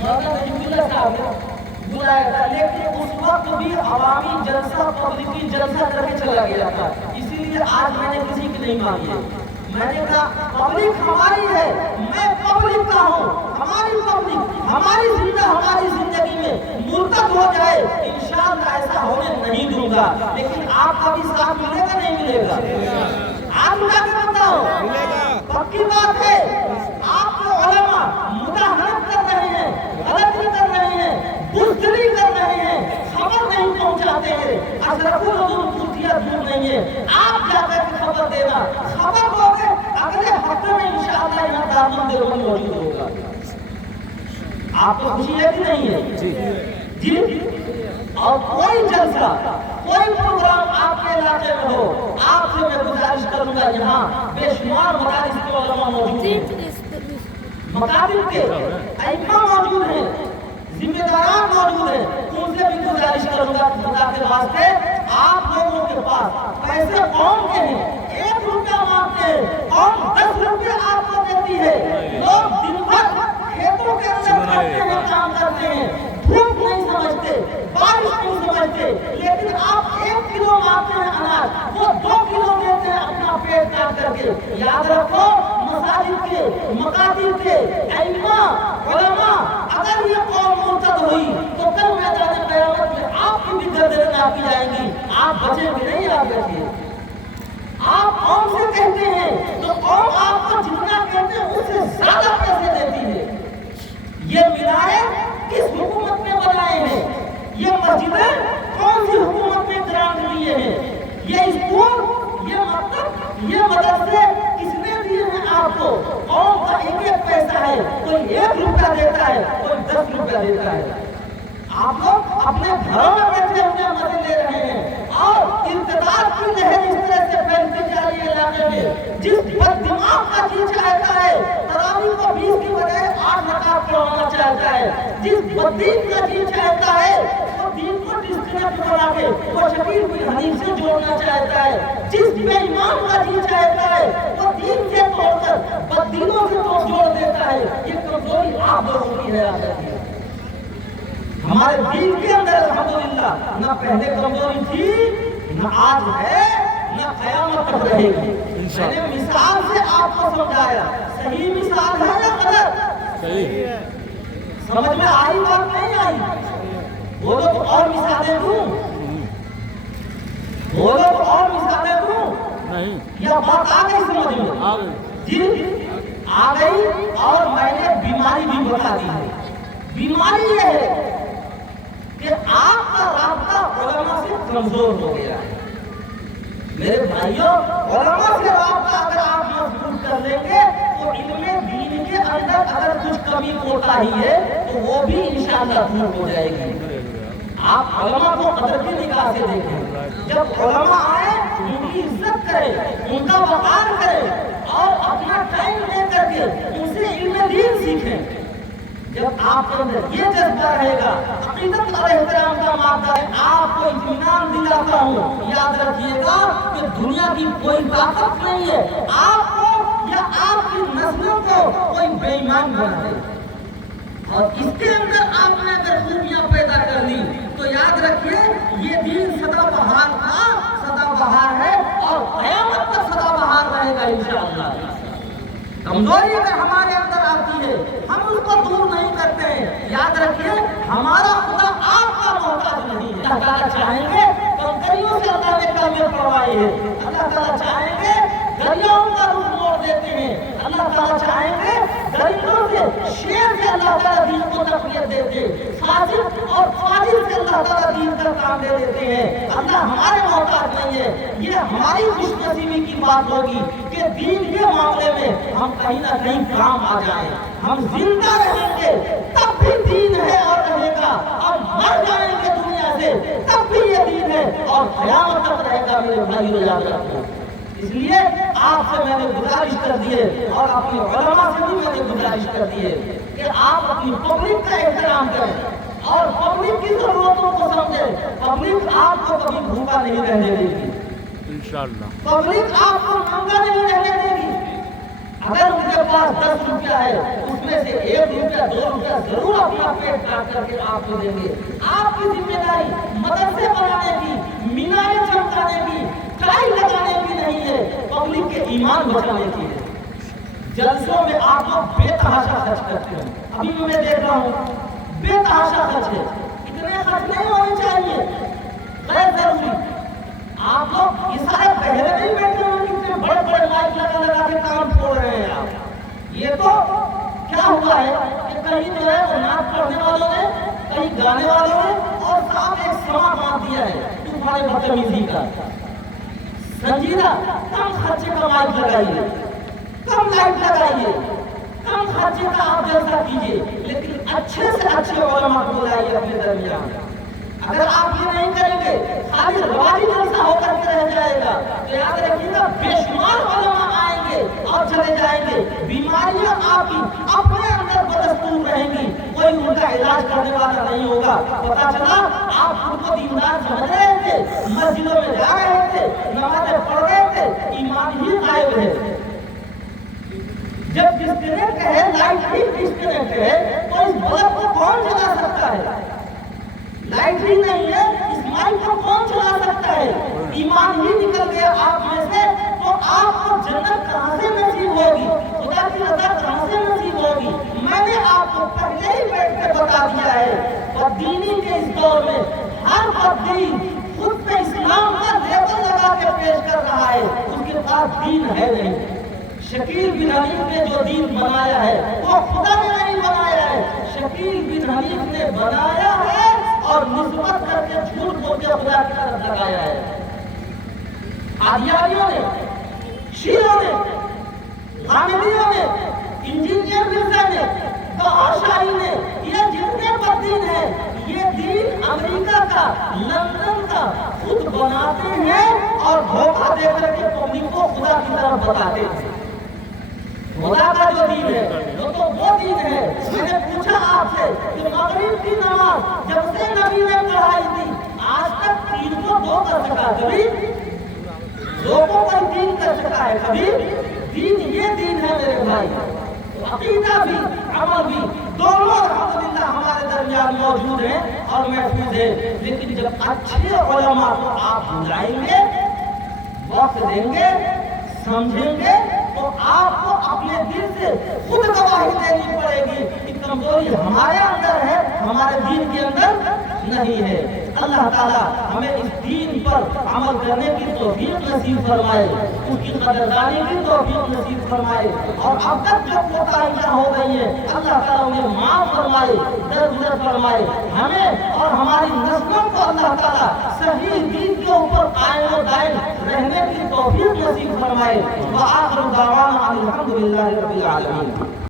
مولانا نجم اللہ صاحب نے بلایا تھا، لیکن اس وقت بھی عوامی جلسہ پبلکی جلسہ کر کے چلا گیا تھا. اسی لیے آج میں نے کسی کی نہیں مانی ہے. میں نے کہا پبلک ہماری ہے، میں پبلک کا ہوں، ہماری پبلک ہماری زندگی میں مرتد ہو جائے انشاءاللہ ایسا ہونے نہیں دوں گا. لیکن آپ کا بھی ساتھ ملے گا نہیں ملے گا؟ آپ مجھے بتاؤ. پکی بات ہے آپ کے علماء مداحنت کر رہے ہیں، غلطی کر رہے ہیں، بزدلی کر رہے ہیں، خبر نہیں پہنچاتے ہیں. اشرف العلوم صوفیہ دور نہیں ہے، آپ جا کر کے خبر دینا. خبر دو گے اگلے ہفتے میں انشاءاللہ یہاں دارالعلوم دیوبند موجود ہوگا. آپ کو خوشی ہے کہ نہیں ہے؟ جی. اور کوئی جلسہ کوئی پروگرام آپ کے علاقے میں ہو، آپ سے میں گزارش کروں گا، یہاں بے شمار مدارس کے علماء موجود ہیں، مکاتب کے ائمہ موجود ہیں، ذمہ داران موجود ہیں. ان سے بھی گزارش کروں گا خدا کے واسطے آپ لوگوں کے پاس پیسے قوم کے ہیں، 1 روپیہ مانگتے ہیں، قوم 10 روپیہ آپ کو دیتی ہے. لوگ دن بھر کھیتوں کے اندر کھڑتے ہیں، کام کرتے ہیں، دھوپ نہیں سمجھتے، بارش نہیں سمجھتے، لیکن آپ 1 کلو مانگتے ہیں اناج، وہ 2 کلو دیتے ہیں اپنا پیٹ کاٹ کر کے. یاد رکھو مساجد کے، مکاتب کے ائمہ علماء اگر یہ قوم مرتد ہوئی تو کل میدان قیامت میں آپ کی بھی گردنیں ناپی جائیں گی. آپ بچیں گے نہیں. آپ بیٹھیے. آپ قوم سے کہتے ہیں تو قوم آپ کو جتنا کہتے ہیں اس سے زیادہ پیسے دیتی ہے. یہ ولایت کس حکومت میں بنائے ہیں؟ یہ مسجدیں کون سی حکومت میں گرانٹ دیے ہیں؟ یہ اسکول، یہ مکتب، یہ مدرسے کس نے دیے ہیں آپ کو؟ قوم کا ایک پیسہ ہے، کوئی 1 روپیہ دیتا ہے، کوئی 10 روپیہ دیتا ہے. آپ لوگ اپنے گھروں میں بیٹھے ہوئے مزے لے رہے ہیں اور انتظار کی لہر اس طرح سے پھیلتی جا رہی ہے علاقے میں. جس بد دماغ کا جی چاہتا ہے تراویح کو 20 کی بجائے 8 رکعت پڑھانا چاہتا ہے، جس بددین کا جی چاہتا ہے وہ دین کو ڈسکنیکٹ بنا کے وہ شبیر بن حنیف سے جوڑنا چاہتا ہے، جس بے ایمان کا جی چاہتا ہے وہ دین سے توڑ کر بددینوں سے جوڑ دیتا ہے. یہ کمزوری آپ لوگوں کی ہے. ہمارے دین کے اندر الحمدللہ نہ پہلے کمزوری تھی، نہ آج ہے، نہ قیامت تک رہے گی. میں نے مثال سے آپ کو سمجھایا. صحیح مثال ہے یا غلط؟ صحیح ہے. سمجھ میں آئی بات نہیں آئی؟ بولو تو اور مثالیں دوں، بولو تو اور مثالیں دوں. نہیں یا بات آ گئی سمجھ میں؟ جی آ گئی. اور میں نے بیماری بھی بتا دی ہے. بیماری یہ ہے کہ آپ کا رابطہ علماء سے کمزور ہو گیا ہے. میرے بھائیوں، علماء سے رابطہ اگر آپ مضبوط کر لیں گے تو علم دین کے اندر اگر کچھ کمی ہوتا ہی ہے تو وہ بھی انشاءاللہ دور ہو جائے گی. آپ علماء کو قدر کی نگاہ سے دیکھیں. جب علماء آئے ان کی عزت کریں، ان کا وقار کریں اور اپنا ٹائم لے کر کے ان سے علم دین سیکھیں. جب آپ کے اندر یہ جذبہ رہے گا، عقیدت اور احترام کا مادہ ہے، آپ کو اطمینان دلاتا ہوں، یاد رکھیے گا کہ دنیا کی کوئی طاقت نہیں ہے آپ کو یا آپ کی نسلوں کو کوئی بے ایمان بنا دے. اور اس کے اندر آپ نے اگر خوبیاں پیدا کر لی تو یاد رکھیے یہ دین سدا بہار تھا، سدا بہار ہے اور قیامت تک سدا بہار رہے گا انشاءاللہ. کمزوری اگر ہمارے اندر آتی ہے ہم اس کو دور نہیں کرتے ہیں. یاد رکھیے ہمارا خدا آپ کا محتاج نہیں ہے. اللہ تعالیٰ چاہیں گے کنکریوں سے اللہ نے کامیاب کروائی ہے. اللہ تعالیٰ چاہیں گے دریاؤں کا رخ موڑ دیتے ہیں. اللہ تعالیٰ چاہیں گے درندوں سے شیر سے اللہ تعالیٰ دین کو تقویت دیتے ہیں. فاسق اور فاجر سے اللہ تعالیٰ دین کا کام دے دیتے ہیں. اللہ ہمارے محتاج نہیں ہے. یہ ہماری خوش نصیبی کی بات ہوگی کہ دین کے معاملے میں ہم کہیں نہ کہیں کام آ جائیں. ہم زندہ رہیں گے تب بھی دین ہے اور رہے گا، اور مر جائیں گے دنیا سے تب بھی یہ دین ہے اور قیامت تک رہے گا. میرے بھائیو یاد رکھو. اس لیے آپ سے میں نے گزارش کر دی ہے اور اپنے علماء سے بھی میں نے گزارش کر دی ہے کہ آپ اپنی پبلک کا احترام کریں اور پبلک کی ضرورتوں کو سمجھیں. پبلک آپ کو کبھی بھوکا نہیں رہنے دے گی, انشاءاللہ. پبلک آپ کو ننگا نہیں رہنے دے گی. اگر ان کے پاس 10 روپیہ ہے اس میں سے 1 روپیہ 2 روپیہ ضرور اپنا پیٹ کاٹ کر کے آپ کو دیں گے. آپ کی ذمہ داری مدرسے بنانے کی, میناریں چمکانے کی, ٹائی لگانے کی نہیں ہے, پبلک کے ایمان بچانے کی ہے. جلسوں میں آپ لوگ بے تحاشا خرچ کرتے ہیں. ابھی میں دیکھ رہا ہوں بے تحاشا خرچ ہے. اتنے خرچ نہیں ہونے چاہیے, غیر ضروری. آپ لوگ یہ سارے پہلے نہیں بیٹھے ہوئے کتنے بڑے بڑے مائک لگا کے کام چھوڑ رہے ہیں آپ. یہ تو کیا ہوا ہے کہ کہیں جو ہے وہ نعت پڑھنے والوں نے, کہیں گانے والوں نے اور صاحب ایک سما باندھ دیا ہے تمہارے بدتمیزی کا. سنجیدہ کم خرچے کا مائک لگائیے, کم لائٹ لگائیے, کم خرچے کا آپ جلسہ کیجیے, لیکن اچھے سے اچھے علماء کو لائیے اپنے درمیان. اگر آپ یہ نہیں کریں گے خالی روایتی جلسہ ہو کر کے رہ جائے گا تو یاد رکھیے گا بے شمار علماء آئیں گے اور چلے جائیں گے. بیماریاں آپ کی اپنے اندر بدستور رہیں گی, کوئی ان کا علاج کرنے والا نہیں ہوگا. پتا چلا آپ خود کو دیندار سمجھ رہے تھے, مسجدوں میں جا رہے تھے, نمازیں پڑھ رہے تھے, ایمان ہی غائب ہے. جب ڈسکنیکٹ ہے, لائٹ ہی ڈسکنیکٹ ہے, تو اس بلب کو کون جلا سکتا ہے؟ لائٹ ہی نہیں ہے, اس مائک کو کون چلا سکتا ہے؟ ایمان ہی نکل گیا آپ میں سے, تو آپ کو جنت کہاں سے نصیب ہوگی, خدا کی رضا کہاں سے نصیب ہوگی؟ میں نے آپ کو پہلے ہی بیٹھ کے بتا دیا ہے. بددینی کے اس دور میں ہر بددین خود پہ اسلام کا لیبل لگا کے پیش کر رہا ہے, اس کے پاس دین ہے نہیں. شکیل بن حنیف نے جو دین بنایا ہے وہ خدا نے نہیں بنایا ہے, شکیل بن حنیف نے بنایا ہے اور نسبت کر کے جھوٹ بول کے خدا کی طرف لگایا ہے. قادیانیوں نے, شیعوں نے, غامدیوں نے, انجینئر مرزا نے, بہاشائی نے, یہ جتنے بددین ہیں یہ دین امریکہ کا, لندن کا خود بناتے ہیں اور دھوکہ دے کر کے پبلک کو خدا کی طرف بتاتے ہیں. خدا کا جو دین ہے وہ تو وہ دین ہے. میں نے پوچھا آپ سے کہ مغرب کی نماز جب سے نبی نے پڑھائی تھی آج تک 3 کو 2 کر سکا, کبھی 2 کو 3 کر سکا ہے کبھی؟ دین یہ دین ہے میرے بھائی. عقیدہ بھی عمل بھی دونوں الحمدللہ ہمارے درمیان موجود ہیں اور محفوظ ہیں. لیکن جب اچھے علماء کو آپ بلائیں گے, وقت دیں گے, سمجھیں گے, تو آپ کو اپنے دل سے خود گواہی دینی پڑے گی کہ کمزوری ہمارے اندر ہے, ہمارے دین کے اندر نہیں ہے. اللہ تعالیٰ ہمیں اس دین پر عمل کرنے کی توفیق نصیب فرمائے, اس کی قدردانی کی توفیق نصیب فرمائے, اور اب تک جو کوتاہیاں ہو گئی ہیں اللہ تعالیٰ انہیں معاف فرمائے, درگزر فرمائے. ہمیں اور ہماری نسلوں کو اللہ تعالیٰ صحیح دین کے اوپر قائم و دائم رہنے کی توفیق نصیب فرمائے. وآخر دعوانا الحمدللہ رب العالمین.